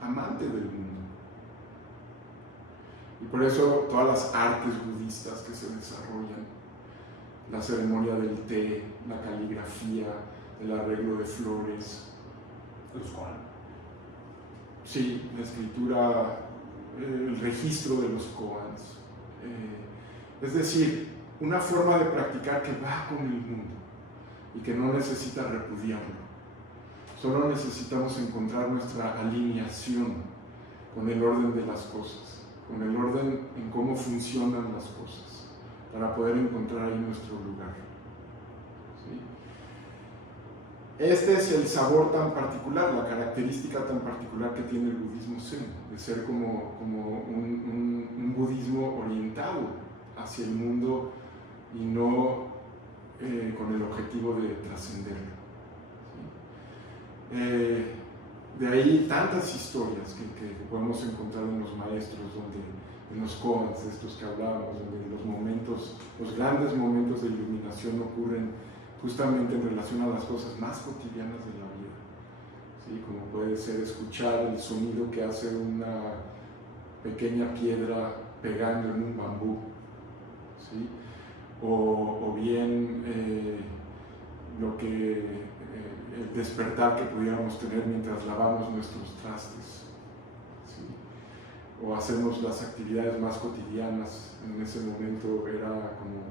amante del mundo. Y por eso todas las artes budistas que se desarrollan, la ceremonia del té, la caligrafía, el arreglo de flores, los koan. Sí, la escritura, el registro de los koans. Es decir, una forma de practicar que va con el mundo y que no necesita repudiarlo. Solo necesitamos encontrar nuestra alineación con el orden de las cosas, con el orden en cómo funcionan las cosas, para poder encontrar ahí nuestro lugar. ¿Sí? Este es el sabor tan particular, la característica tan particular que tiene el budismo Zen, de ser como un budismo orientado hacia el mundo y no con el objetivo de trascenderlo. De ahí tantas historias que podemos encontrar en los maestros, en los koans, estos que hablábamos, donde los grandes momentos de iluminación ocurren justamente en relación a las cosas más cotidianas de la vida. ¿Sí? Como puede ser escuchar el sonido que hace una pequeña piedra pegando en un bambú, ¿sí? o bien el despertar que pudiéramos tener mientras lavamos nuestros trastes, ¿sí? O hacemos las actividades más cotidianas. En ese momento era como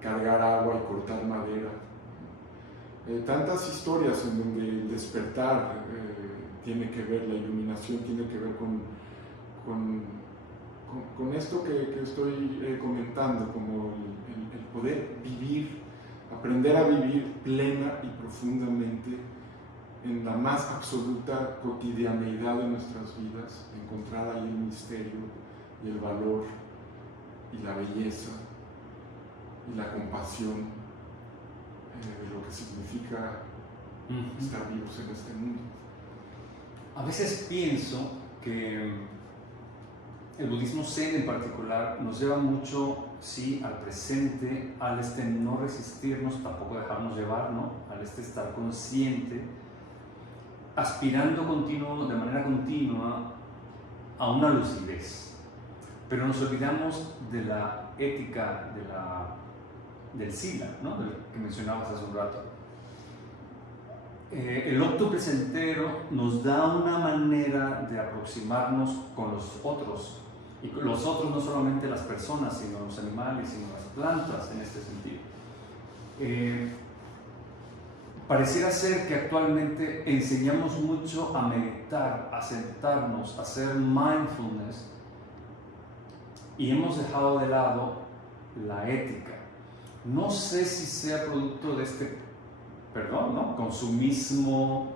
cargar agua y cortar madera. Tantas historias en donde el despertar tiene que ver, la iluminación tiene que ver con esto que estoy comentando, como el poder vivir, aprender a vivir plena y profundamente en la más absoluta cotidianeidad de nuestras vidas, encontrar ahí el misterio y el valor y la belleza y la compasión de lo que significa estar vivos en este mundo. A veces pienso que el budismo Zen en particular nos lleva mucho, sí, al presente, al no resistirnos, tampoco dejarnos llevar, ¿no? Al estar consciente, aspirando de manera continua a una lucidez. Pero nos olvidamos de la ética del sila, ¿no? Del que mencionabas hace un rato. El octupresentero nos da una manera de aproximarnos con los otros Y los otros no solamente las personas, sino los animales, sino las plantas en este sentido. Pareciera ser que actualmente enseñamos mucho a meditar, a sentarnos, a hacer mindfulness y hemos dejado de lado la ética. No sé si sea producto de este, consumismo,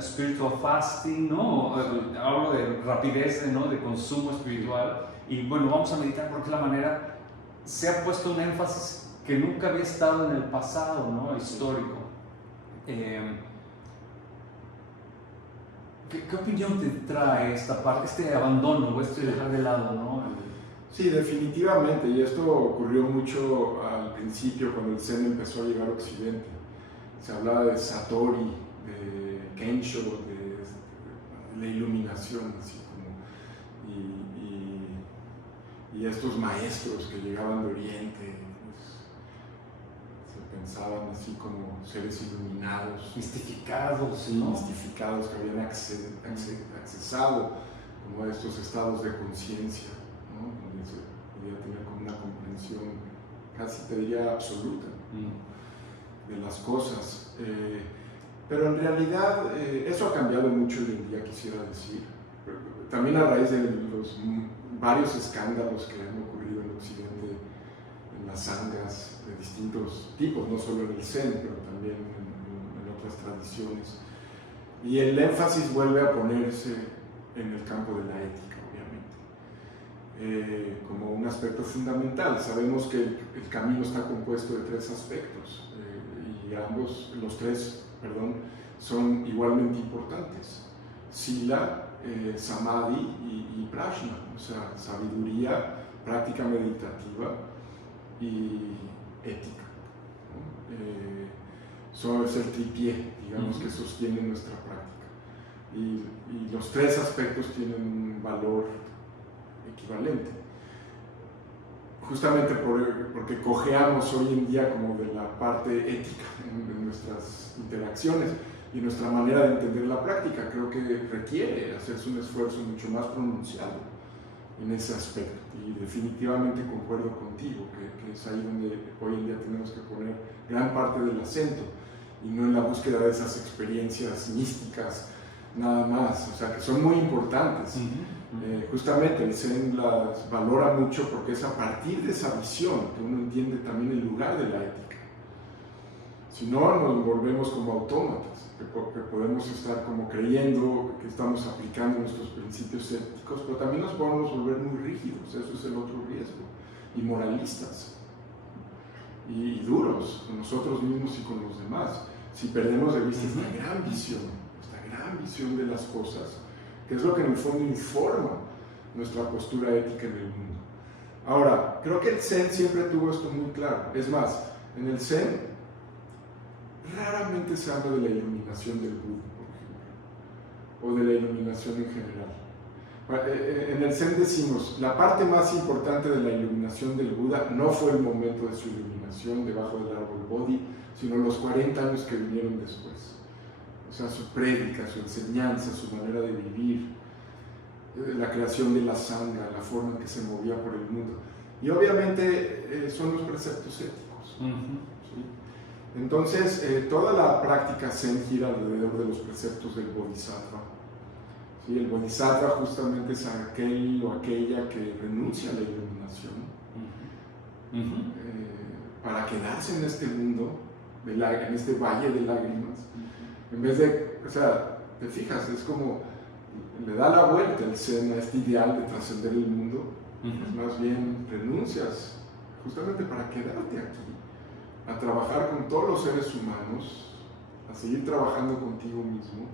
spiritual fasting, ¿no? Hablo de rapidez, ¿no? De consumo espiritual. Y bueno, vamos a meditar porque es la manera, se ha puesto un énfasis que nunca había estado en el pasado, ¿no? Histórico. ¿Qué opinión te trae esta parte, este abandono o este dejar de lado, ¿no? Sí, definitivamente, y esto ocurrió mucho al principio cuando el Zen empezó a llegar a Occidente. Se hablaba de Satori, de Kensho, de la iluminación, así como, y estos maestros que llegaban de Oriente, pues, se pensaban así como seres iluminados, Mistificados, ¿no? Mistificados, que habían accesado como a estos estados de conciencia, ¿no? Donde se podía tener como una comprensión casi, te diría, absoluta de las cosas. Pero en realidad eso ha cambiado mucho hoy en día, quisiera decir. También a raíz de los varios escándalos que han ocurrido en Occidente, en las sanghas de distintos tipos, no solo en el Zen, pero también en otras tradiciones. Y el énfasis vuelve a ponerse en el campo de la ética, obviamente, como un aspecto fundamental. Sabemos que el camino está compuesto de tres aspectos, y los tres, son igualmente importantes: sila, samadhi y prajna, o sea, sabiduría, práctica meditativa y ética, ¿no? Es el tripié, digamos, que sostiene nuestra práctica. Y los tres aspectos tienen un valor equivalente. Justamente porque cojeamos hoy en día como de la parte ética en nuestras interacciones y nuestra manera de entender la práctica. Creo que requiere hacerse un esfuerzo mucho más pronunciado en ese aspecto, y definitivamente concuerdo contigo que es ahí donde hoy en día tenemos que poner gran parte del acento, y no en la búsqueda de esas experiencias místicas nada más, o sea, que son muy importantes. Justamente el Zen las valora mucho porque es a partir de esa visión que uno entiende también el lugar de la ética. Si no, nos volvemos como autómatas, que podemos estar como creyendo que estamos aplicando nuestros principios éticos, pero también nos podemos volver muy rígidos, eso es el otro riesgo, y moralistas, y duros con nosotros mismos y con los demás, si perdemos de vista esta gran visión de las cosas, que es lo que en el fondo informa nuestra postura ética en el mundo. Ahora, creo que el Zen siempre tuvo esto muy claro. Es más, en el Zen raramente se habla de la iluminación del Buda, por ejemplo, o de la iluminación en general. En el Zen decimos, la parte más importante de la iluminación del Buda no fue el momento de su iluminación debajo del árbol Bodhi, sino los 40 años que vinieron después. O sea, su prédica, su enseñanza, su manera de vivir, la creación de la sangha, la forma en que se movía por el mundo. Y obviamente son los preceptos éticos. ¿Sí? Entonces, toda la práctica Zen gira alrededor de los preceptos del Bodhisattva. ¿Sí? El Bodhisattva justamente es aquel o aquella que renuncia a la iluminación para quedarse en este mundo, en este valle de lágrimas. En vez de, o sea, te fijas, es como le da la vuelta el Zen a este ideal de trascender el mundo. Más bien renuncias justamente para quedarte aquí, a trabajar con todos los seres humanos, a seguir trabajando contigo mismo,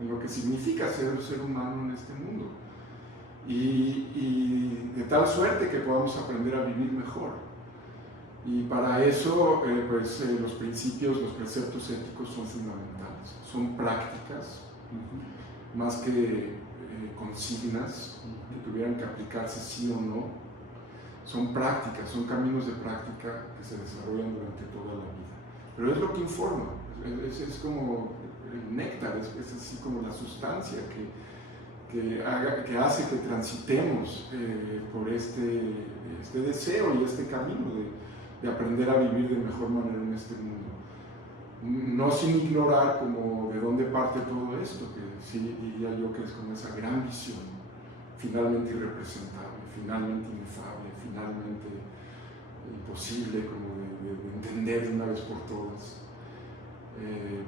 en lo que significa ser un ser humano en este mundo. Y de tal suerte que podamos aprender a vivir mejor. Y para eso, los principios, los preceptos éticos son fundamentales. Son prácticas, más que consignas que tuvieran que aplicarse sí o no. Son prácticas, son caminos de práctica que se desarrollan durante toda la vida. Pero es lo que informa, es como el néctar, es así como la sustancia que hace que transitemos por este deseo y este camino de aprender a vivir de mejor manera en este mundo. No sin ignorar como de dónde parte todo esto, que sí diría yo que es como esa gran visión, finalmente irrepresentable, finalmente inefable, finalmente imposible como de entender de una vez por todas,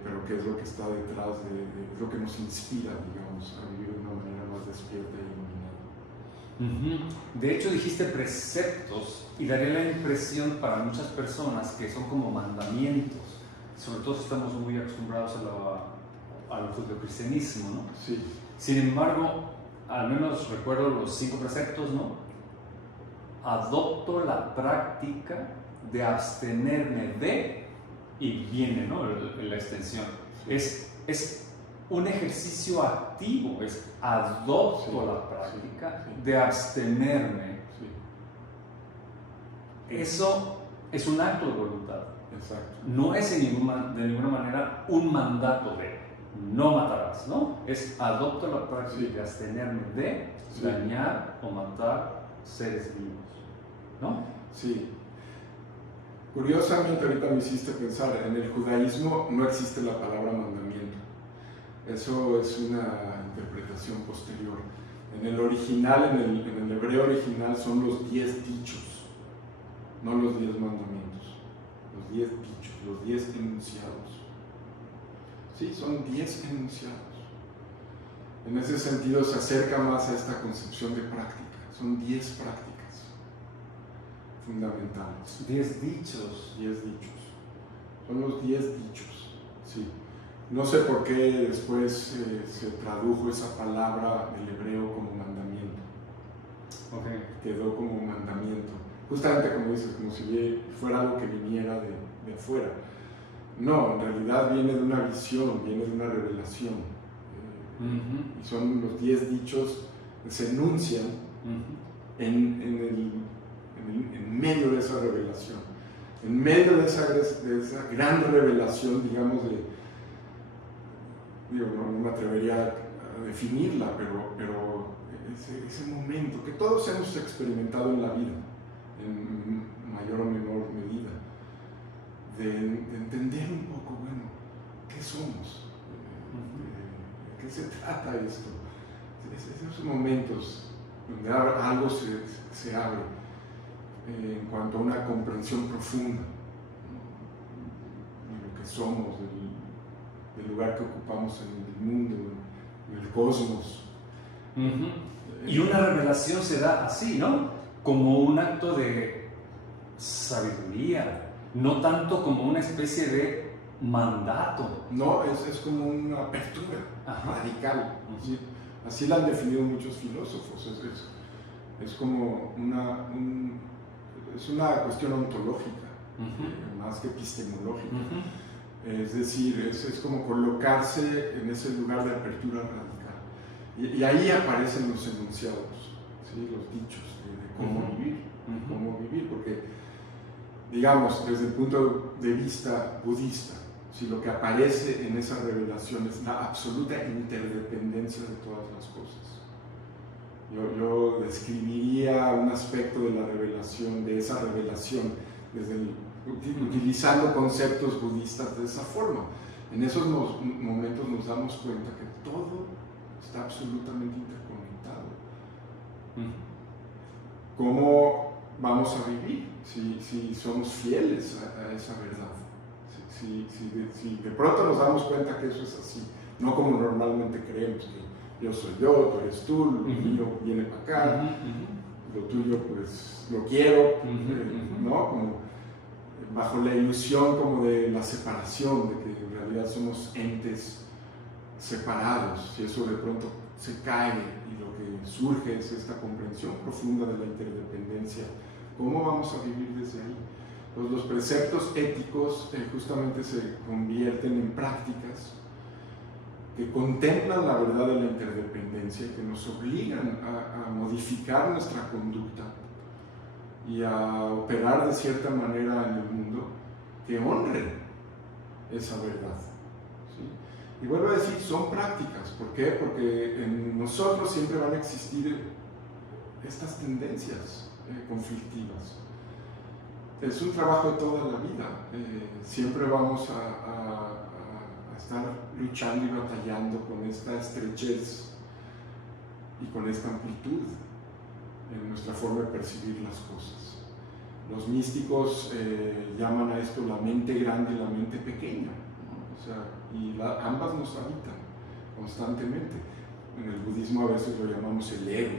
pero que es lo que está detrás de lo que nos inspira, digamos, a vivir de una manera más despierta y iluminada. De hecho dijiste preceptos y daría la impresión para muchas personas que son como mandamientos, sobre todo si estamos muy acostumbrados al judeocristianismo, ¿no? Sí. Sin embargo, al menos recuerdo los 5 preceptos, ¿no? Adopto la práctica de abstenerme de, y viene, ¿no? La extensión. Es un ejercicio activo, es adopto la práctica de abstenerme. Eso es un acto de voluntad. Exacto. No es de ninguna manera un mandato de no matarás, ¿no? Es adopto la práctica de abstenerme de dañar o matar seres vivos, ¿no? Sí. Curiosamente, ahorita me hiciste pensar, en el judaísmo no existe la palabra mandamiento. Eso es una interpretación posterior. En el original, en el hebreo original, son los 10 dichos, no los 10 mandamientos. Los 10 dichos, los 10 enunciados. Sí, son 10 enunciados. En ese sentido se acerca más a esta concepción de práctica. Son 10 prácticas fundamentales. 10 dichos. 10 dichos. Son los 10 dichos. Sí. No sé por qué después se tradujo esa palabra del hebreo como mandamiento. Okay. Quedó como mandamiento. Justamente como dices, como si fuera algo que viniera de afuera. No, en realidad viene de una visión, viene de una revelación. Y son los 10 dichos que se enuncian en medio de esa revelación. En medio de esa gran revelación, digamos, no me atrevería a definirla, pero ese momento que todos hemos experimentado en la vida, en mayor o menor medida, de entender un poco, bueno, ¿qué somos? ¿De qué se trata esto? Esos momentos donde algo se abre en cuanto a una comprensión profunda de lo que somos, del lugar que ocupamos en el mundo, en el cosmos. Y una revelación se da así, ¿no? Como un acto de sabiduría, no tanto como una especie de mandato. No, es como una apertura radical. ¿Sí? Así la han definido muchos filósofos. Es como es una cuestión ontológica, más que epistemológica. Es decir, es como colocarse en ese lugar de apertura radical. Y ahí aparecen los enunciados, ¿sí? Los dichos de cómo vivir, porque, digamos, desde el punto de vista budista, si lo que aparece en esa revelación es la absoluta interdependencia de todas las cosas. Yo describiría un aspecto de la revelación, de esa revelación, utilizando conceptos budistas de esa forma. En esos momentos nos damos cuenta que todo está absolutamente interconectado. ¿Cómo vamos a vivir si somos fieles a esa verdad? Si de pronto nos damos cuenta que eso es así, no como normalmente creemos, que yo soy yo, tú eres tú, lo mío viene para acá, lo tuyo pues lo quiero, ¿no? Como bajo la ilusión como de la separación, de que en realidad somos entes separados, y eso de pronto se cae y lo que surge es esta comprensión profunda de la interdependencia. ¿Cómo vamos a vivir desde ahí? Pues los preceptos éticos justamente se convierten en prácticas que contemplan la verdad de la interdependencia, que nos obligan a modificar nuestra conducta y a operar de cierta manera en el mundo que honre esa verdad, ¿sí? Y vuelvo a decir, son prácticas. ¿Por qué? Porque en nosotros siempre van a existir estas tendencias conflictivas. Es un trabajo de toda la vida. Siempre vamos a estar luchando y batallando con esta estrechez y con esta amplitud en nuestra forma de percibir las cosas. Los místicos llaman a esto la mente grande y la mente pequeña, ¿no? O sea, ambas nos habitan constantemente. En el budismo a veces lo llamamos el ego,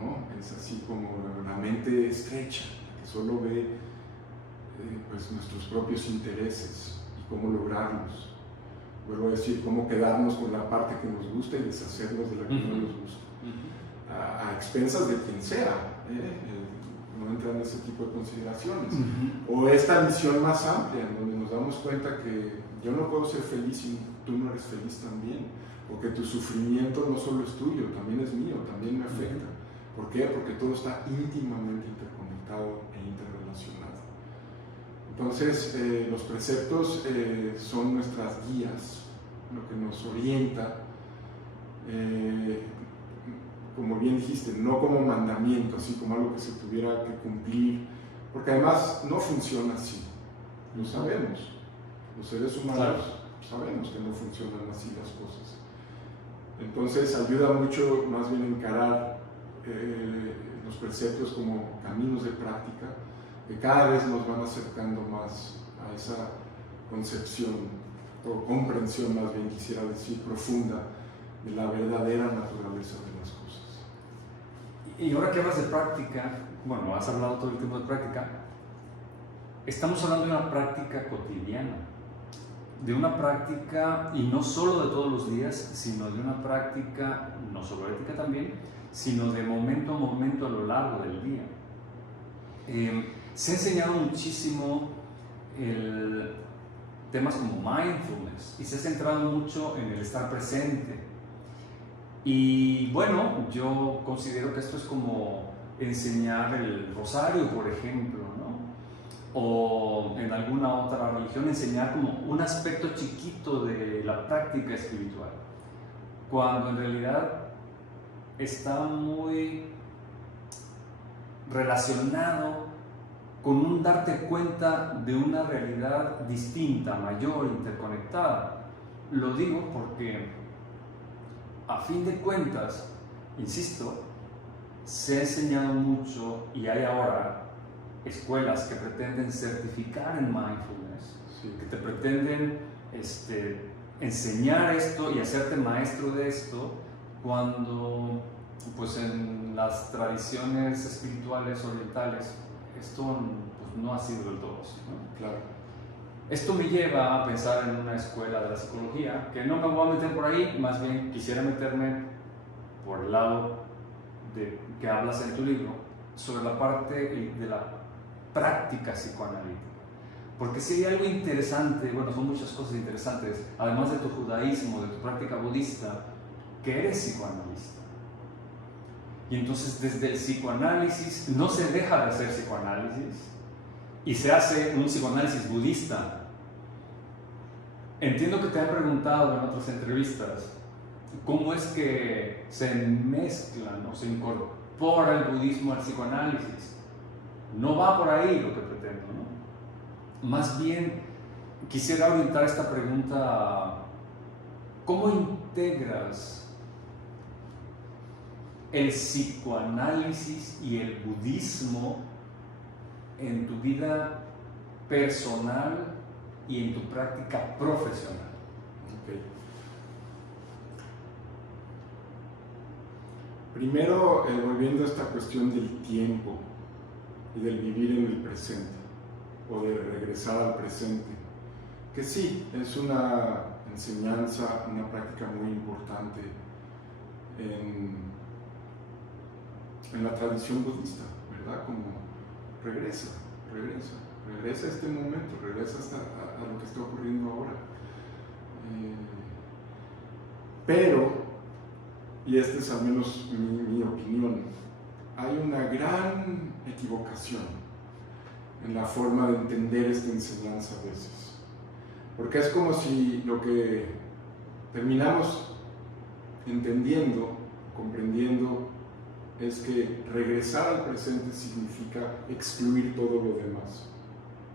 ¿no? Es así como la mente estrecha, que solo ve pues nuestros propios intereses y cómo lograrlos. Vuelvo a decir, cómo quedarnos con la parte que nos gusta y deshacernos de la que no nos gusta. A expensas de quien sea, no entran en ese tipo de consideraciones. O esta visión más amplia, en donde nos damos cuenta que yo no puedo ser feliz si tú no eres feliz también, o que tu sufrimiento no solo es tuyo, también es mío, también me afecta. ¿Por qué? Porque todo está íntimamente interconectado e interrelacionado. Entonces, los preceptos son nuestras guías, lo que nos orienta, como bien dijiste, no como mandamiento, así como algo que se tuviera que cumplir, porque además no funciona así, lo sabemos. Los seres humanos sabemos que no funcionan así las cosas. Entonces ayuda mucho más bien encarar los preceptos como caminos de práctica que cada vez nos van acercando más a esa concepción o comprensión, más bien quisiera decir, profunda de la verdadera naturaleza de las cosas. Y ahora que hablas de práctica, bueno, has hablado todo el tiempo de práctica, estamos hablando de una práctica cotidiana, de una práctica, y no solo de todos los días, sino de una práctica, no solo ética también, sino de momento a momento a lo largo del día. Se ha enseñado muchísimo temas como mindfulness, y se ha centrado mucho en el estar presente. Y bueno, yo considero que esto es como enseñar el rosario, por ejemplo, ¿no? O en alguna otra religión enseñar como un aspecto chiquito de la práctica espiritual, cuando en realidad está muy relacionado con un darte cuenta de una realidad distinta, mayor, interconectada. Lo digo porque a fin de cuentas, insisto, se ha enseñado mucho y hay ahora escuelas que pretenden certificar en mindfulness, que te pretenden enseñar esto y hacerte maestro de esto, cuando pues en las tradiciones espirituales orientales esto pues, no ha sido del todo así, ¿no? Claro. Esto me lleva a pensar en una escuela de la psicología, que no me voy a meter por ahí, más bien quisiera meterme por el lado de que hablas en tu libro, sobre la parte de la práctica psicoanalítica. Porque si hay algo interesante, bueno, son muchas cosas interesantes, además de tu judaísmo, de tu práctica budista, que eres psicoanalista. Y entonces desde el psicoanálisis no se deja de hacer psicoanálisis y se hace un psicoanálisis budista. Entiendo que te han preguntado en otras entrevistas cómo es que se mezclan o se incorpora el budismo al psicoanálisis. No va por ahí lo que pretendo, ¿no? Más bien quisiera orientar esta pregunta a ¿cómo integras el psicoanálisis y el budismo en tu vida personal y en tu práctica profesional? Okay. Primero, volviendo a esta cuestión del tiempo y del vivir en el presente, o de regresar al presente, que sí, es una enseñanza, una práctica muy importante en la tradición budista, ¿verdad? Como regresa a este momento, regresa a lo que está ocurriendo ahora. Pero, y esta es al menos mi opinión, hay una gran equivocación en la forma de entender esta enseñanza a veces. Porque es como si lo que terminamos entendiendo, comprendiendo, es que regresar al presente significa excluir todo lo demás.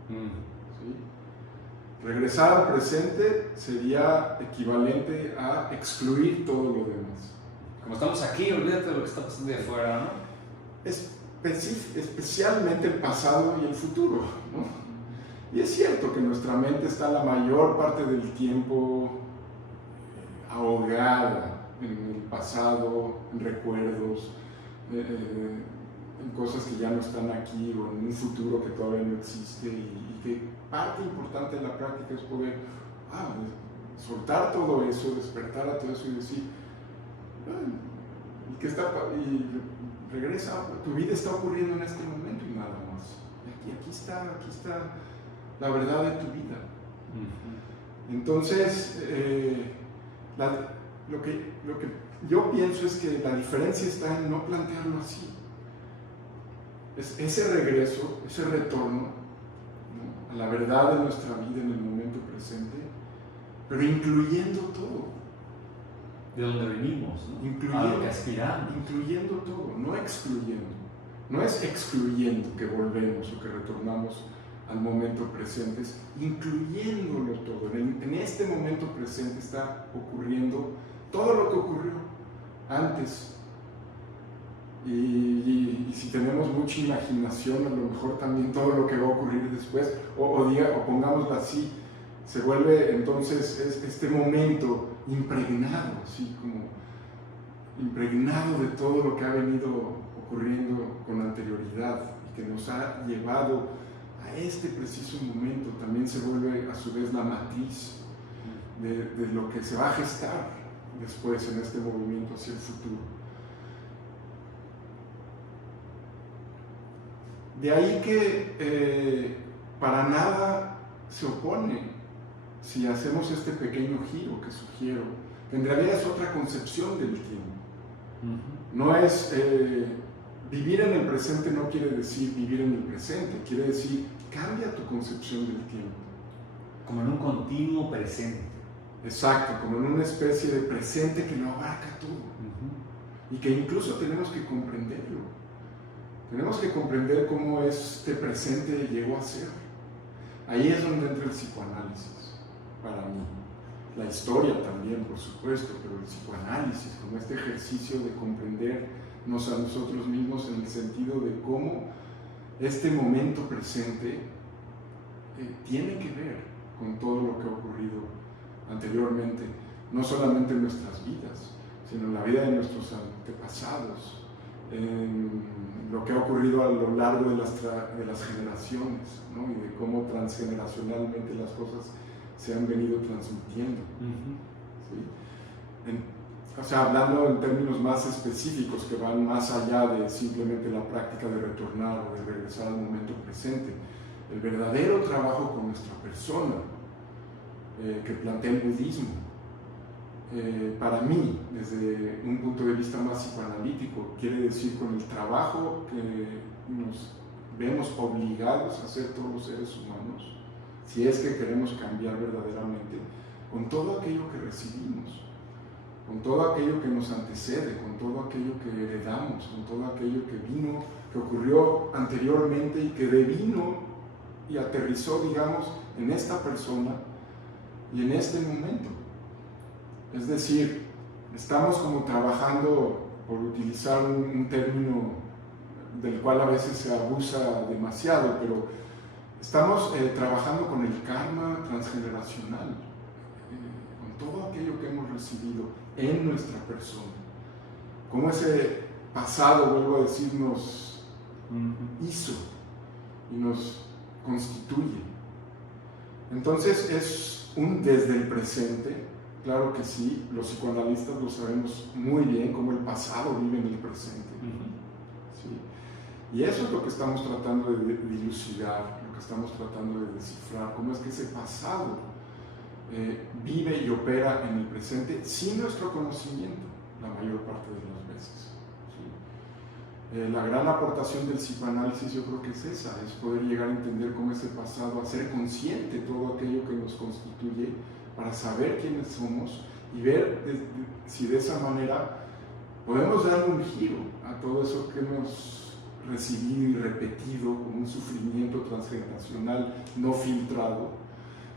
¿Sí? Regresar al presente sería equivalente a excluir todo lo demás. Como estamos aquí, olvídate de lo que está pasando de afuera, ¿no? Especialmente el pasado y el futuro, ¿no? Y es cierto que nuestra mente está la mayor parte del tiempo ahogada en el pasado, en recuerdos, en cosas que ya no están aquí o en un futuro que todavía no existe, y que parte importante de la práctica es poder soltar todo eso, despertar a todo eso y decir, y regresa, tu vida está ocurriendo en este momento y nada más. Y aquí está la verdad de tu vida. Entonces, lo que yo pienso es que la diferencia está en no plantearlo así. Es ese regreso, ese retorno, ¿no?, a la verdad de nuestra vida en el momento presente, pero incluyendo todo. De donde venimos, ¿no? A lo que aspiramos. Incluyendo todo, no excluyendo. No es excluyendo que volvemos o que retornamos al momento presente, es incluyéndolo todo. En este momento presente está ocurriendo todo lo que ocurrió antes. Y si tenemos mucha imaginación, a lo mejor también todo lo que va a ocurrir después, o pongámoslo así, se vuelve entonces este momento impregnado, así como impregnado de todo lo que ha venido ocurriendo con anterioridad y que nos ha llevado a este preciso momento. También se vuelve a su vez la matriz de lo que se va a gestar después en este movimiento hacia el futuro. De ahí que para nada se opone si hacemos este pequeño giro que sugiero, que en realidad es otra concepción del tiempo. No es vivir en el presente, no quiere decir vivir en el presente, quiere decir cambia tu concepción del tiempo. Como en un continuo presente. Exacto, como en una especie de presente que lo abarca todo. Y que incluso tenemos que comprenderlo. Tenemos que comprender cómo este presente llegó a ser. Ahí es donde entra el psicoanálisis, para mí. La historia también, por supuesto, pero el psicoanálisis como este ejercicio de comprendernos a nosotros mismos en el sentido de cómo este momento presente tiene que ver con todo lo que ha ocurrido anteriormente, no solamente en nuestras vidas, sino en la vida de nuestros antepasados, en lo que ha ocurrido a lo largo de las generaciones, ¿no? Y de cómo transgeneracionalmente las cosas se han venido transmitiendo. ¿Sí? O sea, hablando en términos más específicos que van más allá de simplemente la práctica de retornar o de regresar al momento presente, el verdadero trabajo con nuestra persona que plantea el budismo, para mí, desde un punto de vista más psicoanalítico, quiere decir con el trabajo que nos vemos obligados a hacer todos los seres humanos, si es que queremos cambiar verdaderamente, con todo aquello que recibimos, con todo aquello que nos antecede, con todo aquello que heredamos, con todo aquello que vino, que ocurrió anteriormente y que devino y aterrizó, digamos, en esta persona y en este momento. Es decir, estamos como trabajando, por utilizar un término del cual a veces se abusa demasiado, pero estamos trabajando con el karma transgeneracional, con todo aquello que hemos recibido en nuestra persona. Como ese pasado, vuelvo a decir, nos hizo y nos constituye. Entonces es desde el presente. Claro que sí, los psicoanalistas lo sabemos muy bien, cómo el pasado vive en el presente. ¿Sí? Y eso es lo que estamos tratando de dilucidar, lo que estamos tratando de descifrar, cómo es que ese pasado vive y opera en el presente sin nuestro conocimiento, la mayor parte de las veces. ¿Sí? La gran aportación del psicoanálisis yo creo que es esa, es poder llegar a entender cómo ese pasado, hacer consciente todo aquello que nos constituye, para saber quiénes somos y ver si de esa manera podemos darle un giro a todo eso que hemos recibido y repetido como un sufrimiento transgeneracional no filtrado,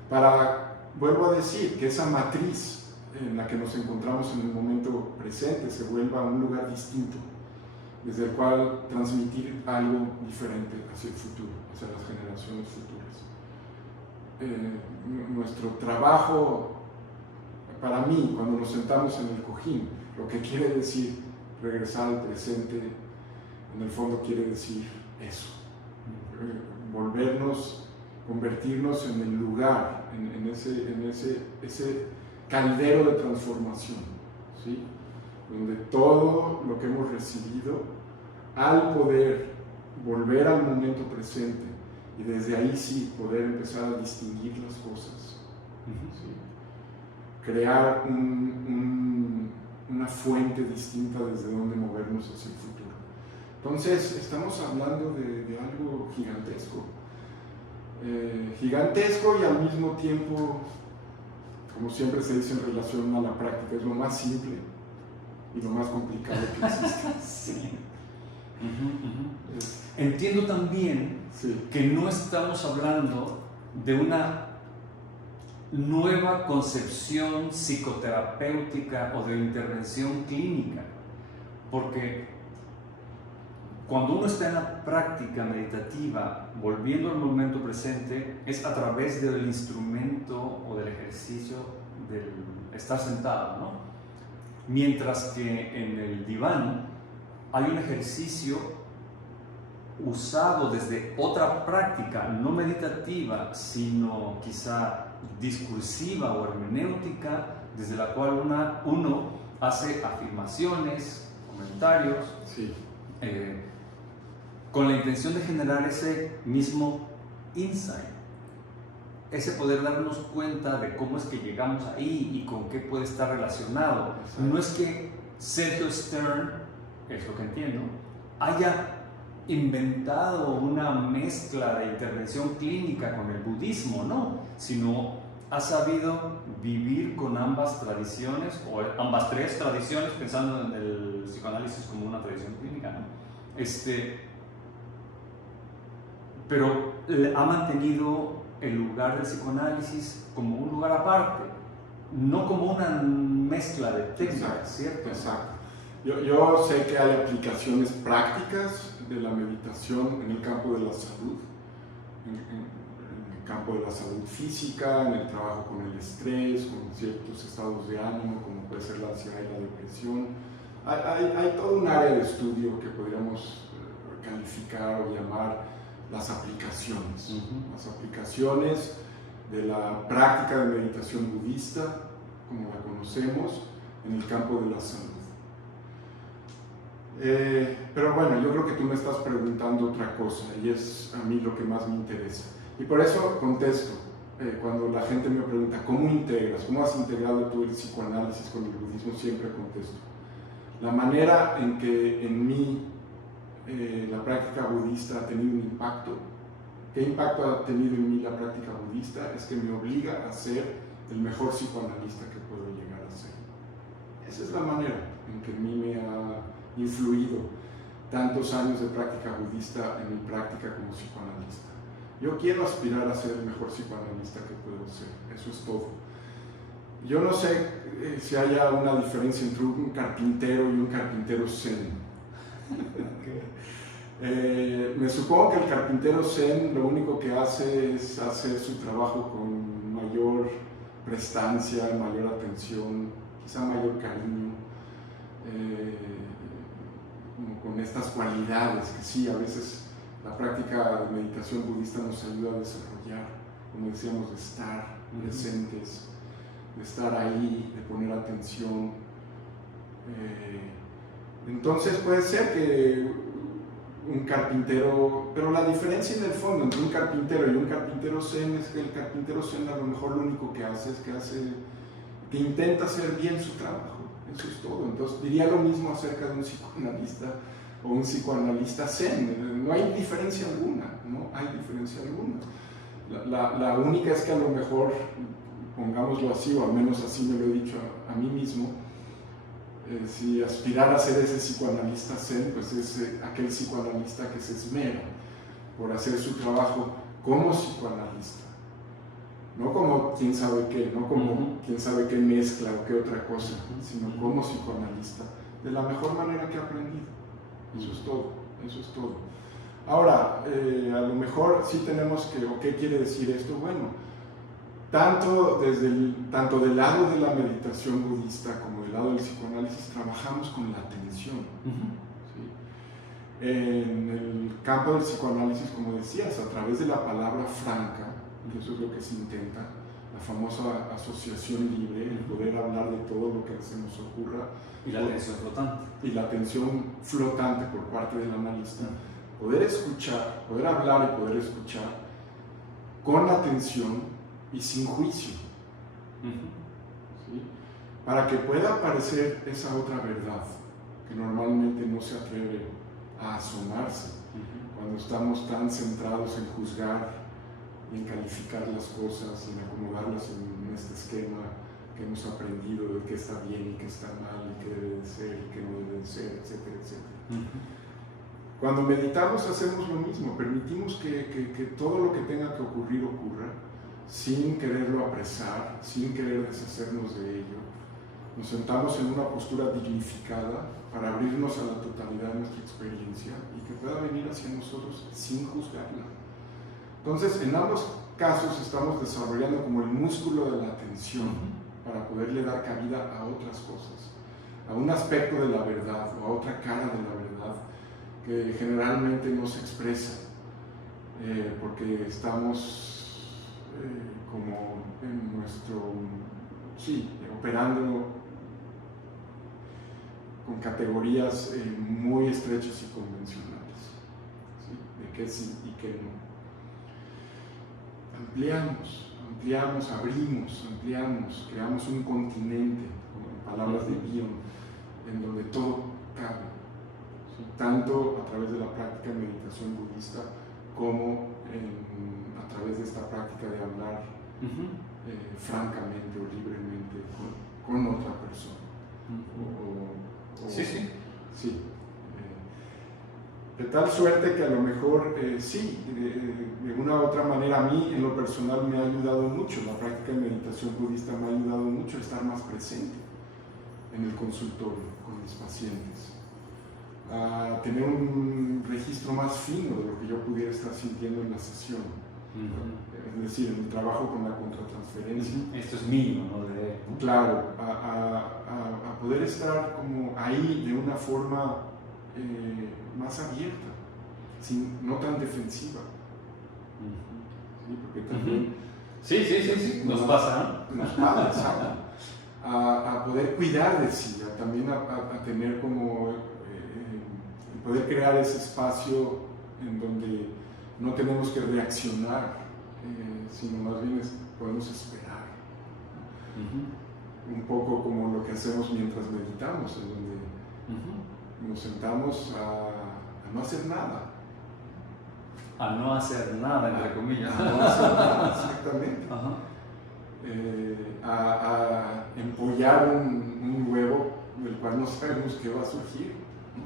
para, vuelvo a decir, que esa matriz en la que nos encontramos en el momento presente se vuelva un lugar distinto, desde el cual transmitir algo diferente hacia el futuro, hacia las generaciones futuras. Nuestro trabajo, para mí, cuando nos sentamos en el cojín, lo que quiere decir regresar al presente, en el fondo quiere decir eso, volvernos, convertirnos en el lugar, en ese caldero de transformación, ¿sí? Donde todo lo que hemos recibido, al poder volver al momento presente y desde ahí sí poder empezar a distinguir las cosas, ¿sí? Crear una fuente distinta desde donde movernos hacia el futuro. Entonces estamos hablando de algo gigantesco, gigantesco, y al mismo tiempo, como siempre se dice en relación a la práctica, es lo más simple y lo más complicado que existe. Sí. Entiendo también que no estamos hablando de una nueva concepción psicoterapéutica o de intervención clínica, porque cuando uno está en la práctica meditativa, volviendo al momento presente, es a través del instrumento o del ejercicio del estar sentado, ¿no? Mientras que en el diván hay un ejercicio usado desde otra práctica, no meditativa, sino quizá discursiva o hermenéutica, desde la cual uno hace afirmaciones, comentarios, sí. Con la intención de generar ese mismo insight, ese poder darnos cuenta de cómo es que llegamos ahí y con qué puede estar relacionado. Exacto. No es que Sergio Stern, es lo que entiendo, haya inventado una mezcla de intervención clínica con el budismo, no, sino ha sabido vivir con ambas tradiciones, o ambas tres tradiciones, pensando en el psicoanálisis como una tradición clínica, ¿no? Pero ha mantenido el lugar del psicoanálisis como un lugar aparte, no como una mezcla de técnicas, ¿cierto? Exacto. Yo sé que hay aplicaciones prácticas de la meditación en el campo de la salud, en el campo de la salud física, en el trabajo con el estrés, con ciertos estados de ánimo, como puede ser la ansiedad y la depresión. Hay todo un área de estudio que podríamos calificar o llamar las aplicaciones. Las aplicaciones de la práctica de meditación budista, como la conocemos, en el campo de la salud. Pero bueno, yo creo que tú me estás preguntando otra cosa y es a mí lo que más me interesa. Y por eso contesto, cuando la gente me pregunta, ¿cómo integras? ¿Cómo has integrado tú el psicoanálisis con el budismo? Siempre contesto. La manera en que en mí la práctica budista ha tenido un impacto. ¿Qué impacto ha tenido en mí la práctica budista? Es que me obliga a ser el mejor psicoanalista que puedo llegar a ser. Esa es la manera en que en mí me ha influido tantos años de práctica budista en mi práctica como psicoanalista. Yo quiero aspirar a ser el mejor psicoanalista que puedo ser, eso es todo. Yo no sé si haya una diferencia entre un carpintero y un carpintero zen. Me supongo que el carpintero zen lo único que hace es hacer su trabajo con mayor prestancia, mayor atención, quizá mayor cariño, con estas cualidades que sí, a veces la práctica de meditación budista nos ayuda a desarrollar, como decíamos, de estar presentes, de estar ahí, de poner atención. Entonces puede ser que un carpintero, pero la diferencia en el fondo entre un carpintero y un carpintero zen es que el carpintero zen a lo mejor lo único que hace es que intenta hacer bien su trabajo, eso es todo. Entonces diría lo mismo acerca de un psicoanalista o un psicoanalista zen, no hay diferencia alguna, no hay diferencia alguna. La única es que a lo mejor pongámoslo así, o al menos así me lo he dicho a mí mismo, si aspirar a ser ese psicoanalista zen, pues es aquel psicoanalista que se esmera por hacer su trabajo como psicoanalista, no como quién sabe qué, no como quién sabe qué mezcla o qué otra cosa, sino como psicoanalista, de la mejor manera que he aprendido. Eso es todo, eso es todo. Ahora, a lo mejor sí tenemos que, ¿o qué quiere decir esto? Bueno, tanto del lado de la meditación budista como del lado del psicoanálisis trabajamos con la atención. ¿Sí? En el campo del psicoanálisis, como decías, a través de la palabra franca, que eso es lo que se intenta, la famosa asociación libre, el poder hablar de todo lo que se nos ocurra. Y la atención flotante. Y la atención flotante por parte del analista. Poder escuchar, poder hablar y poder escuchar con atención y sin juicio. ¿Sí? Para que pueda aparecer esa otra verdad que normalmente no se atreve a asomarse cuando estamos tan centrados en juzgar y en calificar las cosas y en acomodarlas en este esquema que hemos aprendido de qué está bien y qué está mal y qué debe de ser y qué no debe de ser, etcétera, etcétera. Cuando meditamos hacemos lo mismo, permitimos que todo lo que tenga que ocurrir ocurra sin quererlo apresar, sin querer deshacernos de ello. Nos sentamos en una postura dignificada para abrirnos a la totalidad de nuestra experiencia y que pueda venir hacia nosotros sin juzgarla. Entonces, en ambos casos estamos desarrollando como el músculo de la atención para poderle dar cabida a otras cosas, a un aspecto de la verdad o a otra cara de la verdad que generalmente no se expresa porque estamos como en nuestro, operando con categorías muy estrechas y convencionales, ¿sí? De qué sí y qué no. Ampliamos, ampliamos, creamos un continente, en palabras de Bion, en donde todo cabe, ¿sí? Tanto a través de la práctica de meditación budista como a través de esta práctica de hablar francamente o libremente con otra persona. Sí. De tal suerte que a lo mejor de una u otra manera a mí en lo personal me ha ayudado mucho, la práctica de meditación budista me ha ayudado mucho a estar más presente en el consultorio con mis pacientes, a tener un registro más fino de lo que yo pudiera estar sintiendo en la sesión, es decir, en mi trabajo con la contratransferencia. Esto es mío, ¿no? Claro, a poder estar como ahí de una forma más abierta, no tan defensiva. ¿Sí? Porque también sí, nos pasa, ¿no? Nos pasa, ¿sabes? A poder cuidar de sí, también a tener como poder crear ese espacio en donde no tenemos que reaccionar, sino más bien podemos esperar. Un poco como lo que hacemos mientras meditamos, en donde nos sentamos a no hacer nada. A no hacer nada, entre comillas. A no hacer nada, exactamente. A empollar un huevo del cual no sabemos qué va a surgir, ¿no?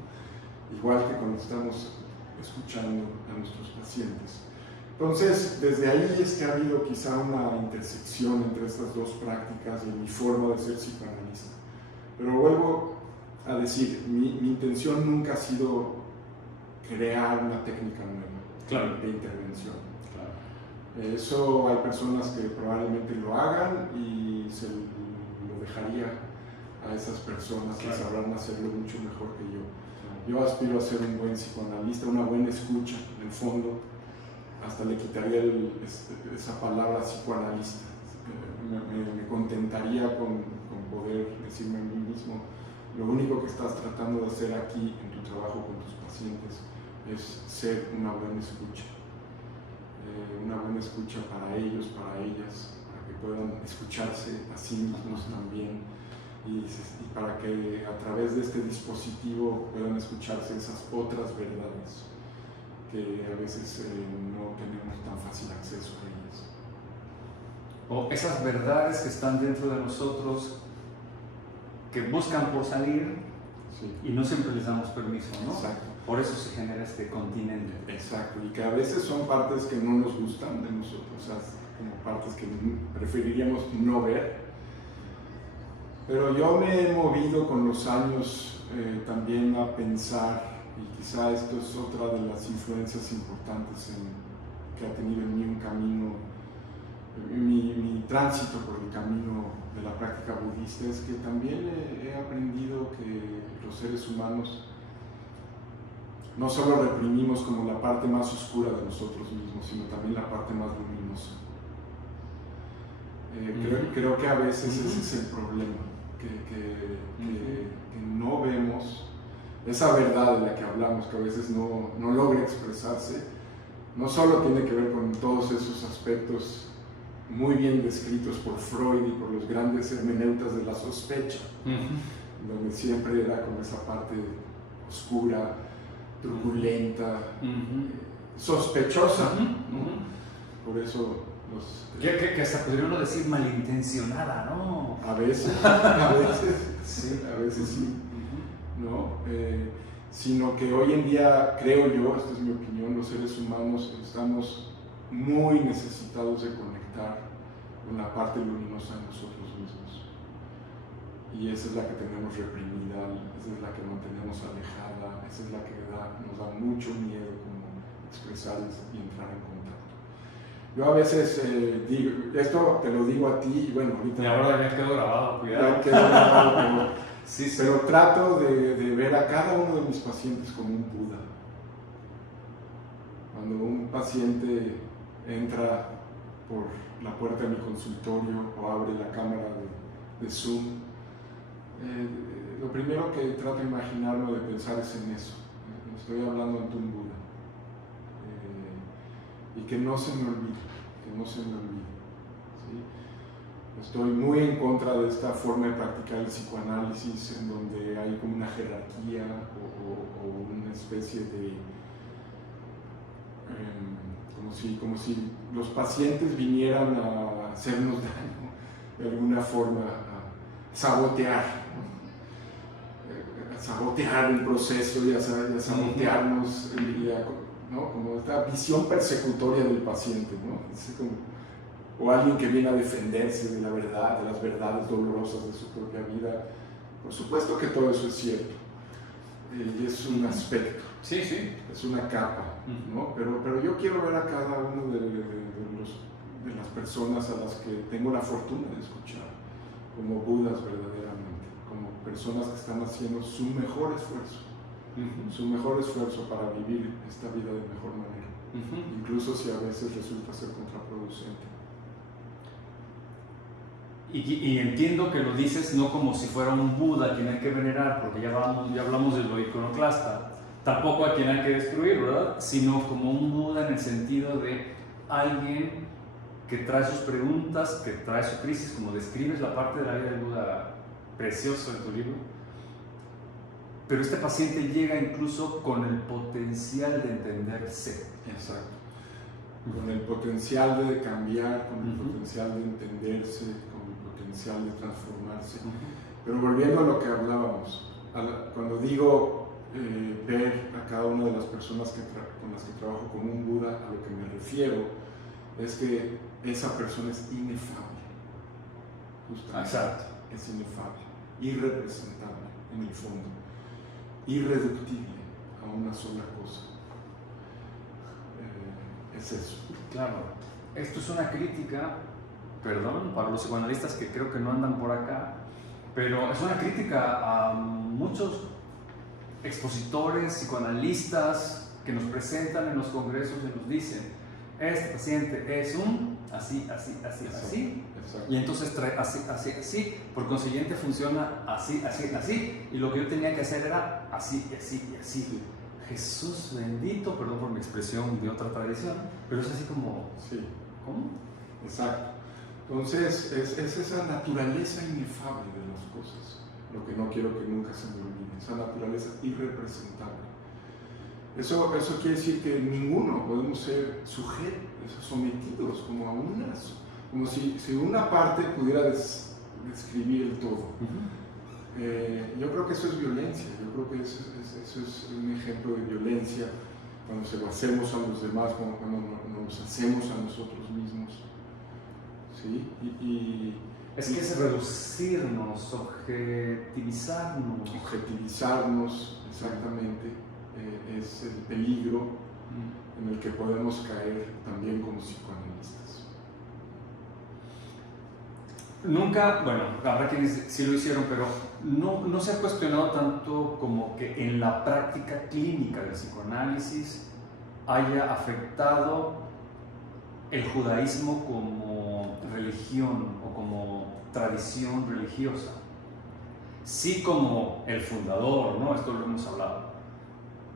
Igual que cuando estamos escuchando a nuestros pacientes. Entonces, desde ahí es que ha habido quizá una intersección entre estas dos prácticas y mi forma de ser psicoanalista. Pero vuelvo a decir, mi intención nunca ha sido crear una técnica nueva de intervención. Claro. Eso hay personas que probablemente lo hagan y se lo dejaría a esas personas que sabrán hacerlo mucho mejor que yo. Yo aspiro a ser un buen psicoanalista, una buena escucha, en el fondo. Hasta le quitaría esa palabra psicoanalista. Me contentaría con poder decirme a mí mismo, lo único que estás tratando de hacer aquí en tu trabajo con tus pacientes es ser una buena escucha. Una buena escucha para ellos, para ellas, para que puedan escucharse a sí mismos también y para que a través de este dispositivo puedan escucharse esas otras verdades que a veces no tenemos tan fácil acceso a ellas. o esas verdades que están dentro de nosotros que buscan por salir Sí. y no siempre les damos permiso, ¿no? Exacto. Por eso se genera este continente. Exacto, y que a veces son partes que no nos gustan de nosotros, o sea, como partes que preferiríamos no ver. Pero yo me he movido con los años también a pensar, y quizá esto es otra de las influencias importantes que ha tenido en mí un camino, mi tránsito por el camino de la práctica budista, es que también he aprendido que los seres humanos no solo reprimimos como la parte más oscura de nosotros mismos, sino también la parte más luminosa. Creo que a veces ese es el problema, que no vemos esa verdad de la que hablamos, que a veces no logra expresarse. No solo tiene que ver con todos esos aspectos muy bien descritos por Freud y por los grandes hermeneutas de la sospecha, donde siempre era como esa parte oscura, truculenta, sospechosa, ¿no? Por eso que hasta podría uno decir malintencionada, ¿no? a veces sí, ¿no? Sino que hoy en día, creo yo, esta es mi opinión, los seres humanos estamos muy necesitados de conectar con la parte luminosa de nosotros mismos. Y esa es la que tenemos reprimida, esa es la que mantenemos alejada, esa es la que nos da mucho miedo como expresar y entrar en contacto. Yo a veces digo, esto te lo digo a ti, y bueno, ahorita... Y ahora ya quedó grabado, cuidado. Ya quedó grabado, pero, sí. Pero trato de ver a cada uno de mis pacientes como un Buda. Cuando un paciente entra por la puerta de mi consultorio o abre la cámara de Zoom, lo primero que trato de imaginarme o de pensar es en eso. Estoy hablando ante un Buda. Y que no se me olvide, ¿sí? Estoy muy en contra de esta forma de practicar el psicoanálisis en donde hay como una jerarquía o una especie de... como si los pacientes vinieran a hacernos daño de alguna forma, a sabotear, ¿no? A sabotear el proceso y a sabotearnos, ¿no? Como esta visión persecutoria del paciente, ¿no? O alguien que viene a defenderse de la verdad, de las verdades dolorosas de su propia vida. Por supuesto que todo eso es cierto, y es un aspecto, sí. es una capa, ¿no? Pero yo quiero ver a cada uno de las personas a las que tengo la fortuna de escuchar como Budas verdaderamente, como personas que están haciendo su mejor esfuerzo para vivir esta vida de mejor manera, incluso si a veces resulta ser contraproducente. Y entiendo que lo dices no como si fuera un Buda a quien hay que venerar, porque ya hablamos de lo iconoclasta, tampoco a quien hay que destruir, ¿verdad? Sino como un Buda en el sentido de alguien que trae sus preguntas, que trae su crisis, como describes la parte de la vida del Buda precioso en tu libro. Pero este paciente llega incluso con el potencial de entenderse. Exacto. Con el potencial de cambiar, con el potencial de entenderse, con el potencial de transformarse. Pero volviendo a lo que hablábamos, cuando digo ver a cada una de las personas con las que trabajo como un Buda, a lo que me refiero es que esa persona es inefable. Justamente. Exacto. Es inefable, irrepresentable en el fondo, irreductible a una sola cosa. Es eso. Claro, esto es una crítica, perdón, para los psicoanalistas que creo que no andan por acá, pero es una crítica a muchos expositores, psicoanalistas que nos presentan en los congresos y nos dicen: este paciente es un así, y entonces trae así, por consiguiente funciona así, y lo que yo tenía que hacer era así. Jesús bendito, perdón por mi expresión de otra tradición, pero es así como... Sí. ¿Cómo? Exacto. Entonces, es esa naturaleza inefable de las cosas, lo que no quiero que nunca se me olvide, esa naturaleza irrepresentable. Eso quiere decir que ninguno podemos ser sujetos, sometidos como a como si una parte pudiera describir el todo. Yo creo que eso es violencia, yo creo que eso es un ejemplo de violencia, cuando se lo hacemos a los demás, cuando nos hacemos a nosotros mismos. ¿Sí? Es que es reducirnos, objetivizarnos. Objetivizarnos, exactamente, es el peligro en el que podemos caer también como psicoanalistas. Nunca, bueno, habrá quienes sí lo hicieron, pero no se ha cuestionado tanto como que en la práctica clínica del psicoanálisis haya afectado el judaísmo como religión o como tradición religiosa. Sí, como el fundador, ¿no? Esto lo hemos hablado.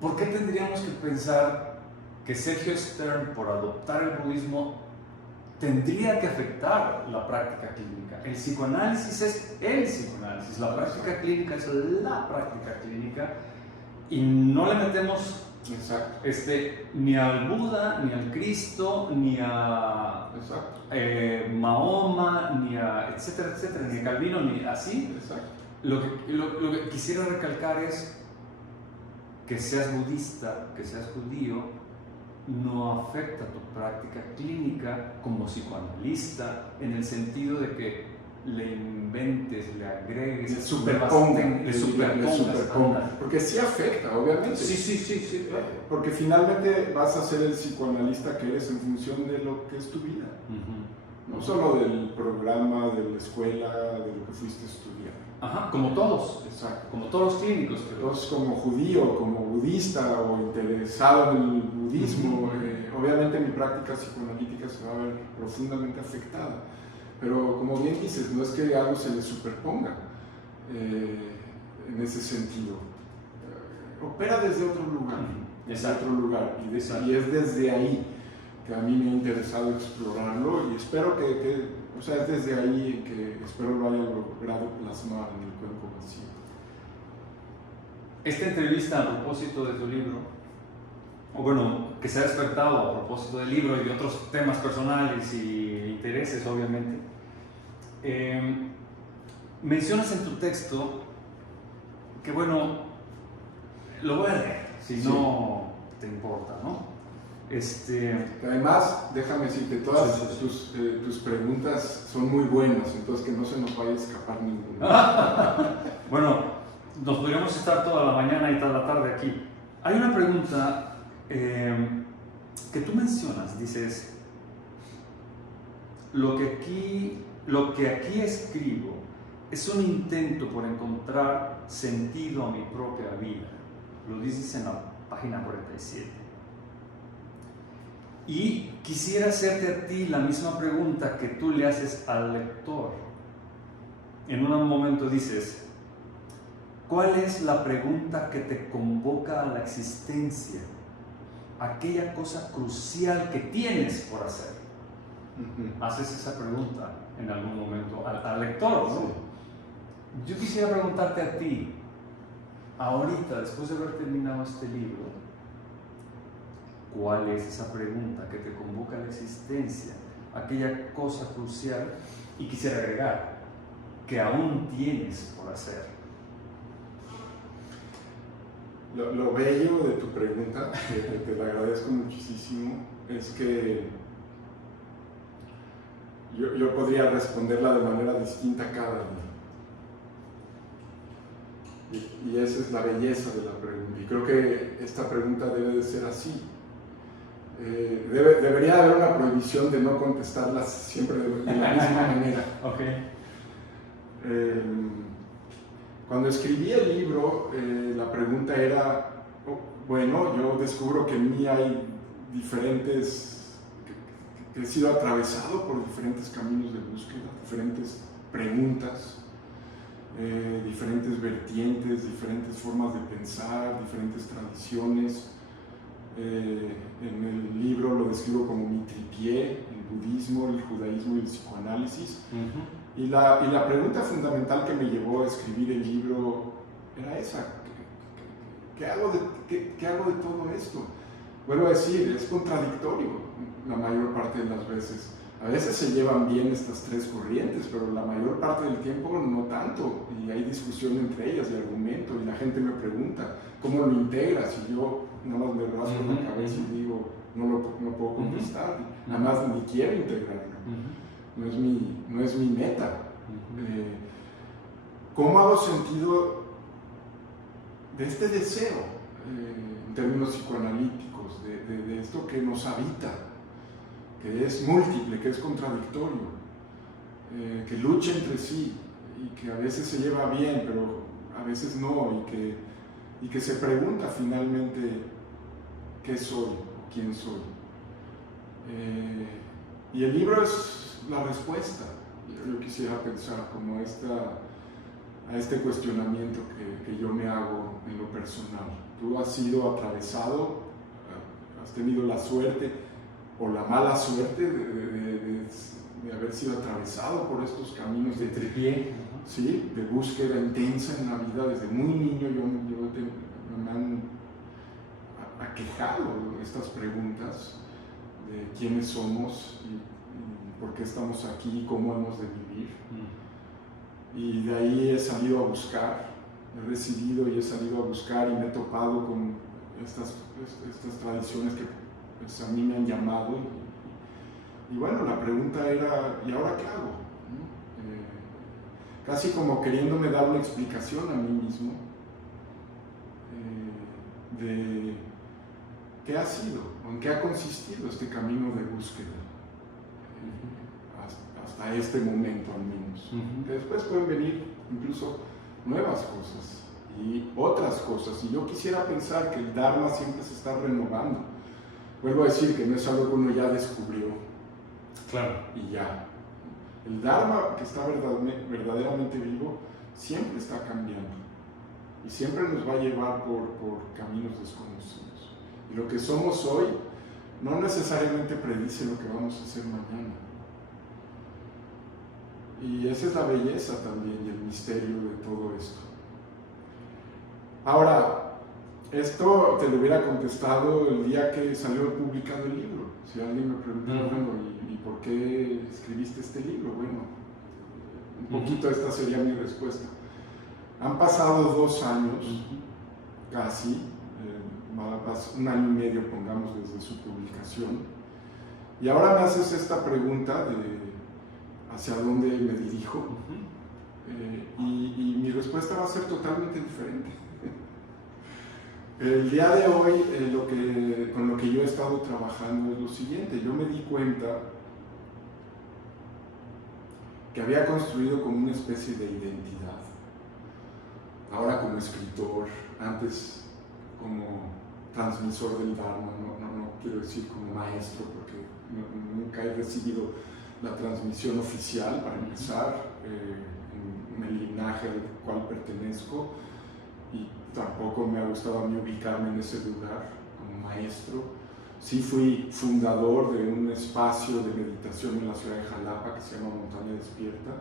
¿Por qué tendríamos que pensar que Sergio Stern, por adoptar el budismo, tendría que afectar la práctica clínica? El psicoanálisis es el psicoanálisis, la práctica clínica es la práctica clínica, y no le metemos ni al Buda, ni al Cristo, ni a Mahoma, ni a etcétera, etcétera, ni a Calvino, ni así. Lo que quisiera recalcar es que seas budista, que seas judío, no afecta tu práctica clínica como psicoanalista, en el sentido de que le inventes, le agregues, le superponga. Porque sí afecta, obviamente. Sí. Porque finalmente vas a ser el psicoanalista que eres en función de lo que es tu vida. No solo del programa, de la escuela, de lo que fuiste a estudiar. Ajá, como todos. Exacto. Como todos los clínicos. Todos como judío, como budista o interesado en el budismo, obviamente mi práctica psicoanalítica se va a ver profundamente afectada. Pero como bien dices, no es que algo se le superponga en ese sentido. Opera desde otro lugar. Y es desde ahí que a mí me ha interesado explorarlo, y espero es desde ahí que espero lo haya logrado plasmar en el Cuenco Vacío. Esta entrevista a propósito de tu libro, o bueno, que se ha despertado a propósito del libro y de otros temas personales y intereses, obviamente, mencionas en tu texto que, bueno, lo voy a leer, si no te importa, ¿no? Además, déjame decirte, todas tus preguntas son muy buenas, entonces que no se nos vaya a escapar ninguna. Bueno, nos podríamos estar toda la mañana y toda la tarde aquí. Hay una pregunta que tú mencionas, dices, lo que aquí escribo es un intento por encontrar sentido a mi propia vida. Lo dices en la página 47. Y quisiera hacerte a ti la misma pregunta que tú le haces al lector. En un momento dices, ¿cuál es la pregunta que te convoca a la existencia? Aquella cosa crucial que tienes por hacer. Haces esa pregunta en algún momento al lector, ¿no? Sí. Yo quisiera preguntarte a ti, ahorita, después de haber terminado este libro, ¿cuál es esa pregunta que te convoca a la existencia? Aquella cosa crucial, y quisiera agregar, que aún tienes por hacer. Lo bello de tu pregunta, que te lo agradezco muchísimo, es que yo podría responderla de manera distinta cada día. Y esa es la belleza de la pregunta. Y creo que esta pregunta debe de ser así. Debería haber una prohibición de no contestarlas siempre de la misma manera. Okay. Cuando escribí el libro, la pregunta era, bueno, yo descubro que en mí hay diferentes, que he sido atravesado por diferentes caminos de búsqueda, diferentes preguntas, diferentes vertientes, diferentes formas de pensar, diferentes tradiciones. En el libro lo describo como mi tripié, el budismo, el judaísmo y el psicoanálisis. Y la pregunta fundamental que me llevó a escribir el libro era esa: ¿qué hago de todo esto? Vuelvo a decir, es contradictorio la mayor parte de las veces, A veces se llevan bien estas tres corrientes, pero la mayor parte del tiempo no tanto, y hay discusión entre ellas y argumento, y la gente me pregunta, ¿cómo lo integras? Y yo nada más me rasco la cabeza y digo, no puedo contestar, nada más ni quiero integrarlo, no es mi meta. ¿Cómo hago sentido de este deseo, en términos psicoanalíticos, de esto que nos habita, que es múltiple, que es contradictorio, que lucha entre sí y que a veces se lleva bien, pero a veces no, y que se pregunta finalmente qué soy o quién soy? Y el libro es la respuesta, yo quisiera pensar, como a este cuestionamiento que yo me hago en lo personal. Tú has sido atravesado, has tenido la suerte o la mala suerte de haber sido atravesado por estos caminos de tripié, ¿sí? De búsqueda intensa en la vida. Desde muy niño me han aquejado estas preguntas de quiénes somos y por qué estamos aquí, cómo hemos de vivir. Y de ahí he salido a buscar, he decidido y he salido a buscar, y me he topado con estas tradiciones que pues, a mí me han llamado. Y bueno, la pregunta era, ¿y ahora qué hago? Casi como queriéndome dar una explicación a mí mismo de qué ha sido, o en qué ha consistido este camino de búsqueda. Hasta este momento al menos. Que después pueden venir incluso nuevas cosas y otras cosas, y yo quisiera pensar que el Dharma siempre se está renovando. Vuelvo a decir que no es algo que uno ya descubrió, claro, y ya. El Dharma, que está verdaderamente vivo, siempre está cambiando y siempre nos va a llevar por caminos desconocidos, y lo que somos hoy no necesariamente predice lo que vamos a hacer mañana. Y esa es la belleza también y el misterio de todo esto. Ahora, esto te lo hubiera contestado el día que salió publicado el libro. Si alguien me preguntara, bueno, ¿y por qué escribiste este libro? Bueno, un poquito esta sería mi respuesta. Han pasado 2 años, casi, un año y medio, pongamos, desde su publicación. Y ahora me haces esta pregunta de hacia dónde me dirijo, y mi respuesta va a ser totalmente diferente. El día de hoy, con lo que yo he estado trabajando es lo siguiente. Yo me di cuenta que había construido como una especie de identidad, ahora como escritor, antes como transmisor del Dharma, no quiero decir como maestro, porque nunca he recibido la transmisión oficial, para empezar, en el linaje al cual pertenezco, y tampoco me ha gustado a mí ubicarme en ese lugar como maestro. Sí fui fundador de un espacio de meditación en la ciudad de Jalapa que se llama Montaña Despierta,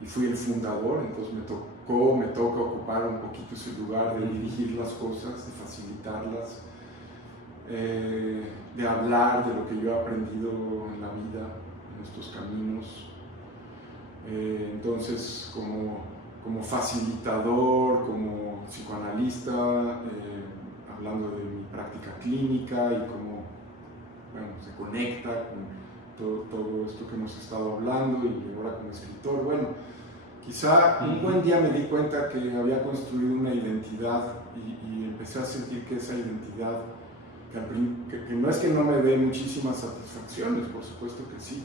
y fui el fundador, entonces me toca ocupar un poquito ese lugar de dirigir las cosas, de facilitarlas, de hablar de lo que yo he aprendido en la vida, estos caminos. Entonces, como facilitador, como psicoanalista, hablando de mi práctica clínica y cómo se conecta con todo esto que hemos estado hablando, y ahora como escritor. Bueno, quizá un buen día me di cuenta que había construido una identidad, y empecé a sentir que esa identidad, que no es que no me dé muchísimas satisfacciones, por supuesto que sí,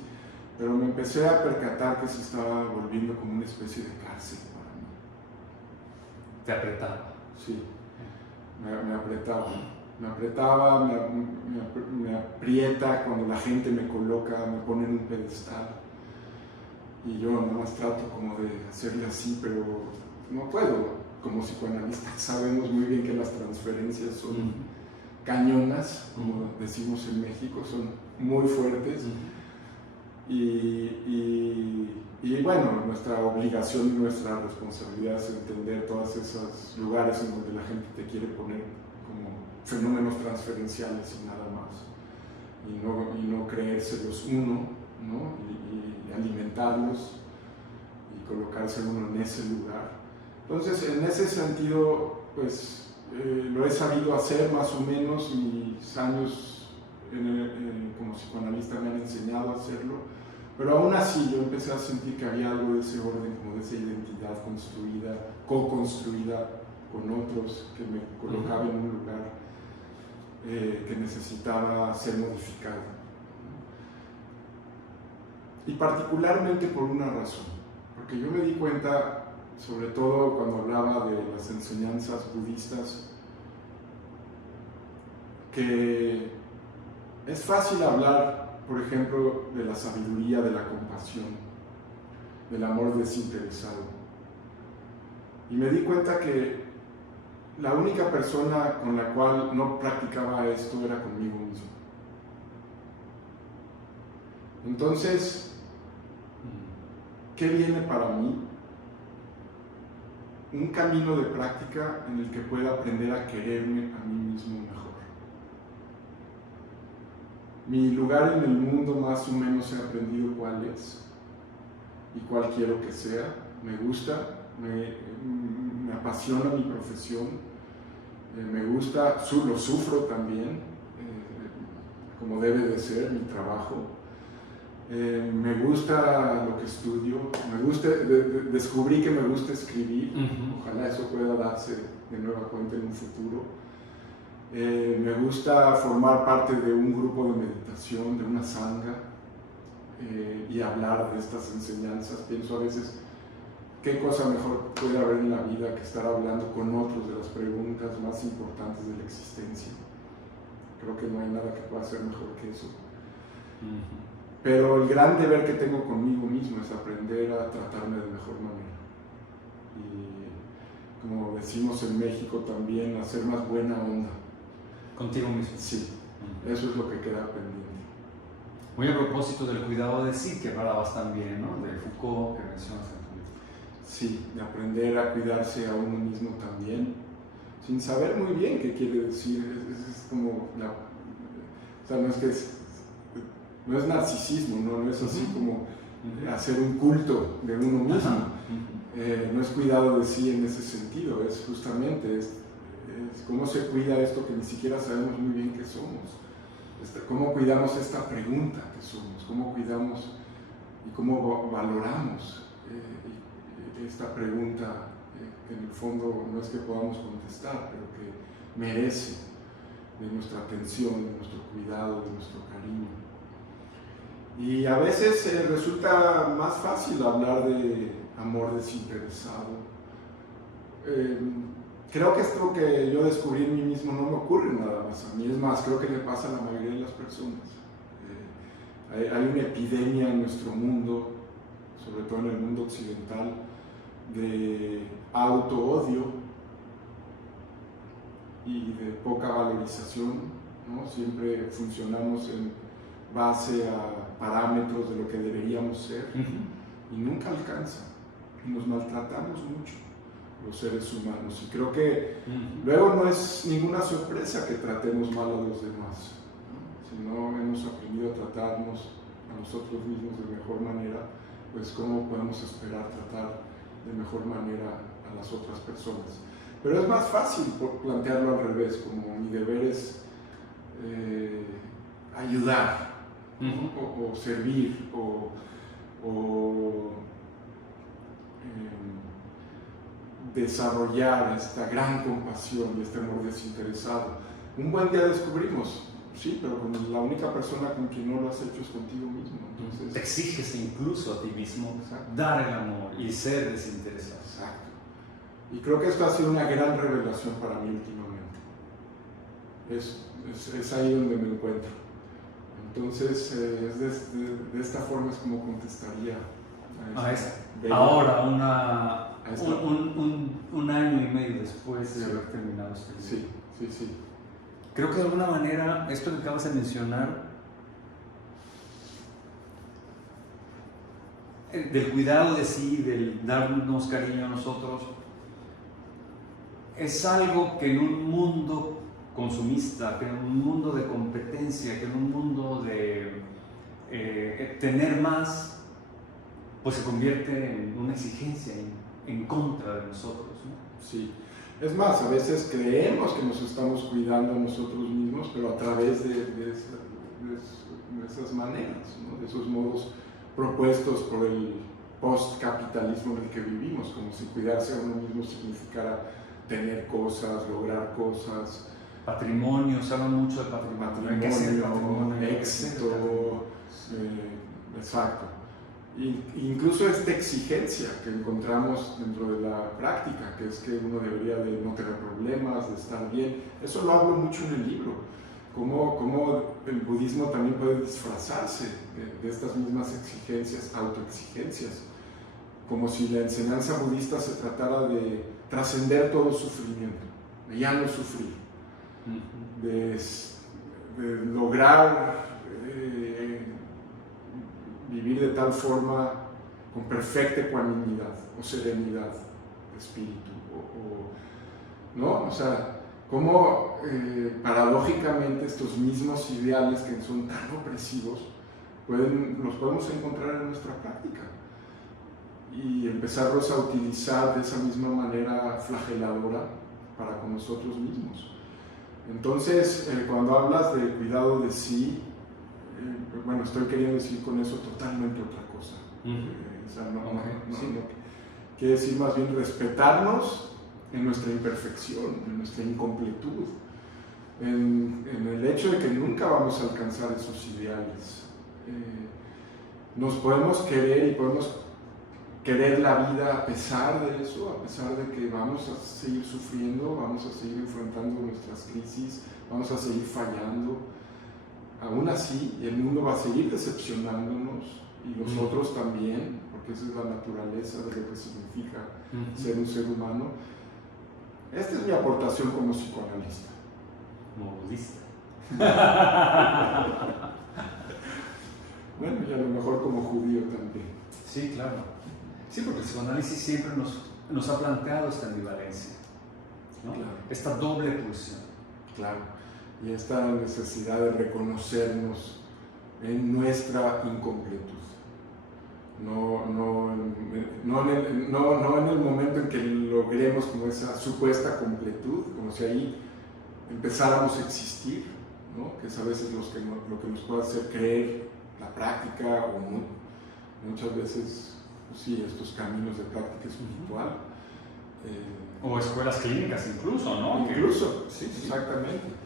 pero me empecé a percatar que se estaba volviendo como una especie de cárcel para mí. Te apretaba. Sí, me apretaba. Me aprieta cuando la gente me coloca, me pone en un pedestal, y yo nada más trato como de hacerle así, pero no puedo. Como psicoanalistas sabemos muy bien que las transferencias son cañonas, como decimos en México, son muy fuertes. Y bueno, nuestra obligación y nuestra responsabilidad es entender todos esos lugares en donde la gente te quiere poner como fenómenos transferenciales y nada más, y no creérselos uno, ¿no? Y alimentarlos y colocarse uno en ese lugar. Entonces, en ese sentido, pues lo he sabido hacer más o menos. Mis años como psicoanalista me han enseñado a hacerlo, pero aún así yo empecé a sentir que había algo de ese orden, como de esa identidad construida, co-construida con otros, que me colocaba en un lugar que necesitaba ser modificado. Y particularmente por una razón, porque yo me di cuenta, sobre todo cuando hablaba de las enseñanzas budistas, que es fácil hablar, por ejemplo, de la sabiduría, de la compasión, del amor desinteresado. Y me di cuenta que la única persona con la cual no practicaba esto era conmigo mismo. Entonces, ¿qué viene para mí? Un camino de práctica en el que pueda aprender a quererme a mí mismo mejor. Mi lugar en el mundo más o menos he aprendido cuál es y cuál quiero que sea. Me gusta, me apasiona mi profesión, me gusta, lo sufro también, como debe de ser mi trabajo. Me gusta lo que estudio, descubrí que me gusta escribir, ojalá eso pueda darse de nueva cuenta en un futuro. Me gusta formar parte de un grupo de meditación, de una sangha, y hablar de estas enseñanzas. Pienso a veces, ¿qué cosa mejor puede haber en la vida que estar hablando con otros de las preguntas más importantes de la existencia? Creo que no hay nada que pueda ser mejor que eso. Pero el gran deber que tengo conmigo mismo es aprender a tratarme de mejor manera. Y como decimos en México también, hacer más buena onda. Contigo mismo. Sí, eso es lo que queda pendiente. Muy a propósito del cuidado de sí, que hablabas también, ¿no? De Foucault, que mencionas en tu libro. Sí, de aprender a cuidarse a uno mismo también, sin saber muy bien qué quiere decir. Es como o sea, no es narcisismo, no es así como hacer un culto de uno mismo. No es cuidado de sí en ese sentido, es justamente es cómo se cuida esto que ni siquiera sabemos muy bien qué somos. Cómo cuidamos esta pregunta que somos, cómo cuidamos y cómo valoramos esta pregunta que en el fondo no es que podamos contestar, pero que merece de nuestra atención, de nuestro cuidado, de nuestro cariño. Y a veces resulta más fácil hablar de amor desinteresado. Creo que esto que yo descubrí en mí mismo no me ocurre nada más a mí, es más, creo que le pasa a la mayoría de las personas. Hay una epidemia en nuestro mundo, sobre todo en el mundo occidental, de auto-odio y de poca valorización, ¿no? Siempre funcionamos en base a parámetros de lo que deberíamos ser y nunca alcanza, y nos maltratamos mucho los seres humanos, y creo que luego no es ninguna sorpresa que tratemos mal a los demás, ¿no? Si no hemos aprendido a tratarnos a nosotros mismos de mejor manera, pues cómo podemos esperar tratar de mejor manera a las otras personas. Pero es más fácil plantearlo al revés, como mi deber es ayudar, o servir, o desarrollar esta gran compasión y este amor desinteresado. Un buen día descubrimos, sí, pero con la única persona con quien no lo has hecho es contigo mismo. Entonces, te exiges incluso a ti mismo, exacto, dar el amor y ser desinteresado. Exacto. Y creo que esto ha sido una gran revelación para mí últimamente. Es ahí donde me encuentro. Entonces, de esta forma es como contestaría a esta ahora, un año y medio después de haber terminado este libro. Sí. Creo que de alguna manera, esto que acabas de mencionar, del cuidado de sí, del darnos cariño a nosotros, es algo que en un mundo consumista, que en un mundo de competencia, que en un mundo de tener más, pues se convierte en una exigencia en contra de nosotros, ¿no? Sí. Es más, a veces creemos que nos estamos cuidando a nosotros mismos, pero a través de esas maneras, ¿no? De esos modos propuestos por el postcapitalismo en el que vivimos, como si cuidarse a uno mismo significara tener cosas, lograr cosas. Patrimonio, se habla mucho de patrimonio, hay que hacer patrimonio, éxito, exacto. Incluso esta exigencia que encontramos dentro de la práctica, que es que uno debería de no tener problemas, de estar bien, eso lo hablo mucho en el libro, cómo el budismo también puede disfrazarse de estas mismas exigencias, autoexigencias, como si la enseñanza budista se tratara de trascender todo sufrimiento, de ya no sufrir, de lograr vivir de tal forma con perfecta ecuanimidad o serenidad de espíritu, ¿no? O sea, cómo paradójicamente estos mismos ideales que son tan opresivos los podemos encontrar en nuestra práctica y empezarlos a utilizar de esa misma manera flageladora para con nosotros mismos. Entonces, cuando hablas de cuidado de sí, bueno, estoy queriendo decir con eso totalmente otra cosa. O sea, no, quiere decir más bien respetarnos en nuestra imperfección, en nuestra incompletud, en el hecho de que nunca vamos a alcanzar esos ideales. Nos podemos querer y podemos querer la vida a pesar de eso, a pesar de que vamos a seguir sufriendo, vamos a seguir enfrentando nuestras crisis, vamos a seguir fallando. Aún así, el mundo va a seguir decepcionándonos y nosotros también, porque esa es la naturaleza de lo que significa ser un ser humano. Esta es mi aportación como psicoanalista. Como budista. Bueno, y a lo mejor como judío también. Sí, claro. Sí, porque el psicoanálisis siempre nos ha planteado esta ambivalencia, ¿no? Claro. Esta doble pulsión. Claro. Y esta necesidad de reconocernos en nuestra incompletud. No en el momento en que logremos como esa supuesta completud, como si ahí empezáramos a existir, ¿no? Que es a veces lo que nos puede hacer creer la práctica o no. Muchas veces, pues sí, estos caminos de práctica espiritual. O escuelas clínicas incluso, ¿no? Incluso, sí, exactamente.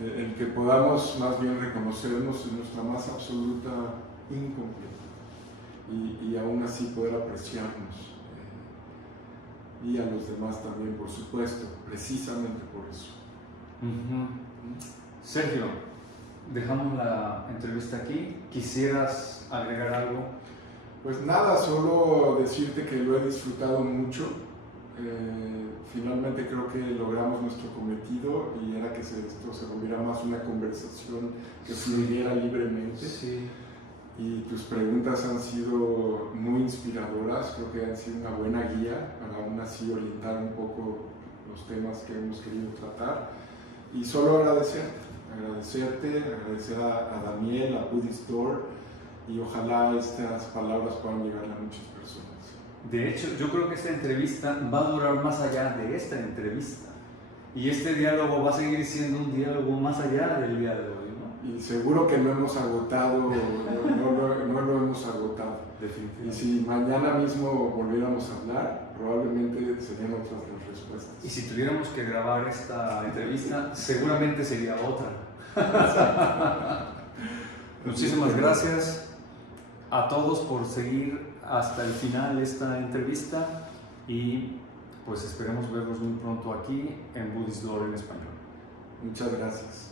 El que podamos más bien reconocernos en nuestra más absoluta incompletud y aún así poder apreciarnos y a los demás también, por supuesto, precisamente por eso. Sergio, dejamos la entrevista aquí. ¿Quisieras agregar algo? Pues nada, solo decirte que lo he disfrutado mucho. Finalmente creo que logramos nuestro cometido y era que esto se volviera más una conversación que fluyera libremente. Sí. Y tus preguntas han sido muy inspiradoras, creo que han sido una buena guía para aún así orientar un poco los temas que hemos querido tratar. Y solo agradecer a Daniel, a Buddhist Door, y ojalá estas palabras puedan llegar a muchas personas. De hecho, yo creo que esta entrevista va a durar más allá de esta entrevista. Y este diálogo va a seguir siendo un diálogo más allá del día de hoy, ¿no? Y seguro que no hemos agotado, no lo hemos agotado. Definitivamente. Y si mañana mismo volviéramos a hablar, probablemente serían otras las respuestas. Y si tuviéramos que grabar esta entrevista, seguramente sería otra. Muchísimas gracias a todos por seguir hasta el final esta entrevista y pues esperemos verlos muy pronto aquí en Buddhist Door en español. Muchas gracias.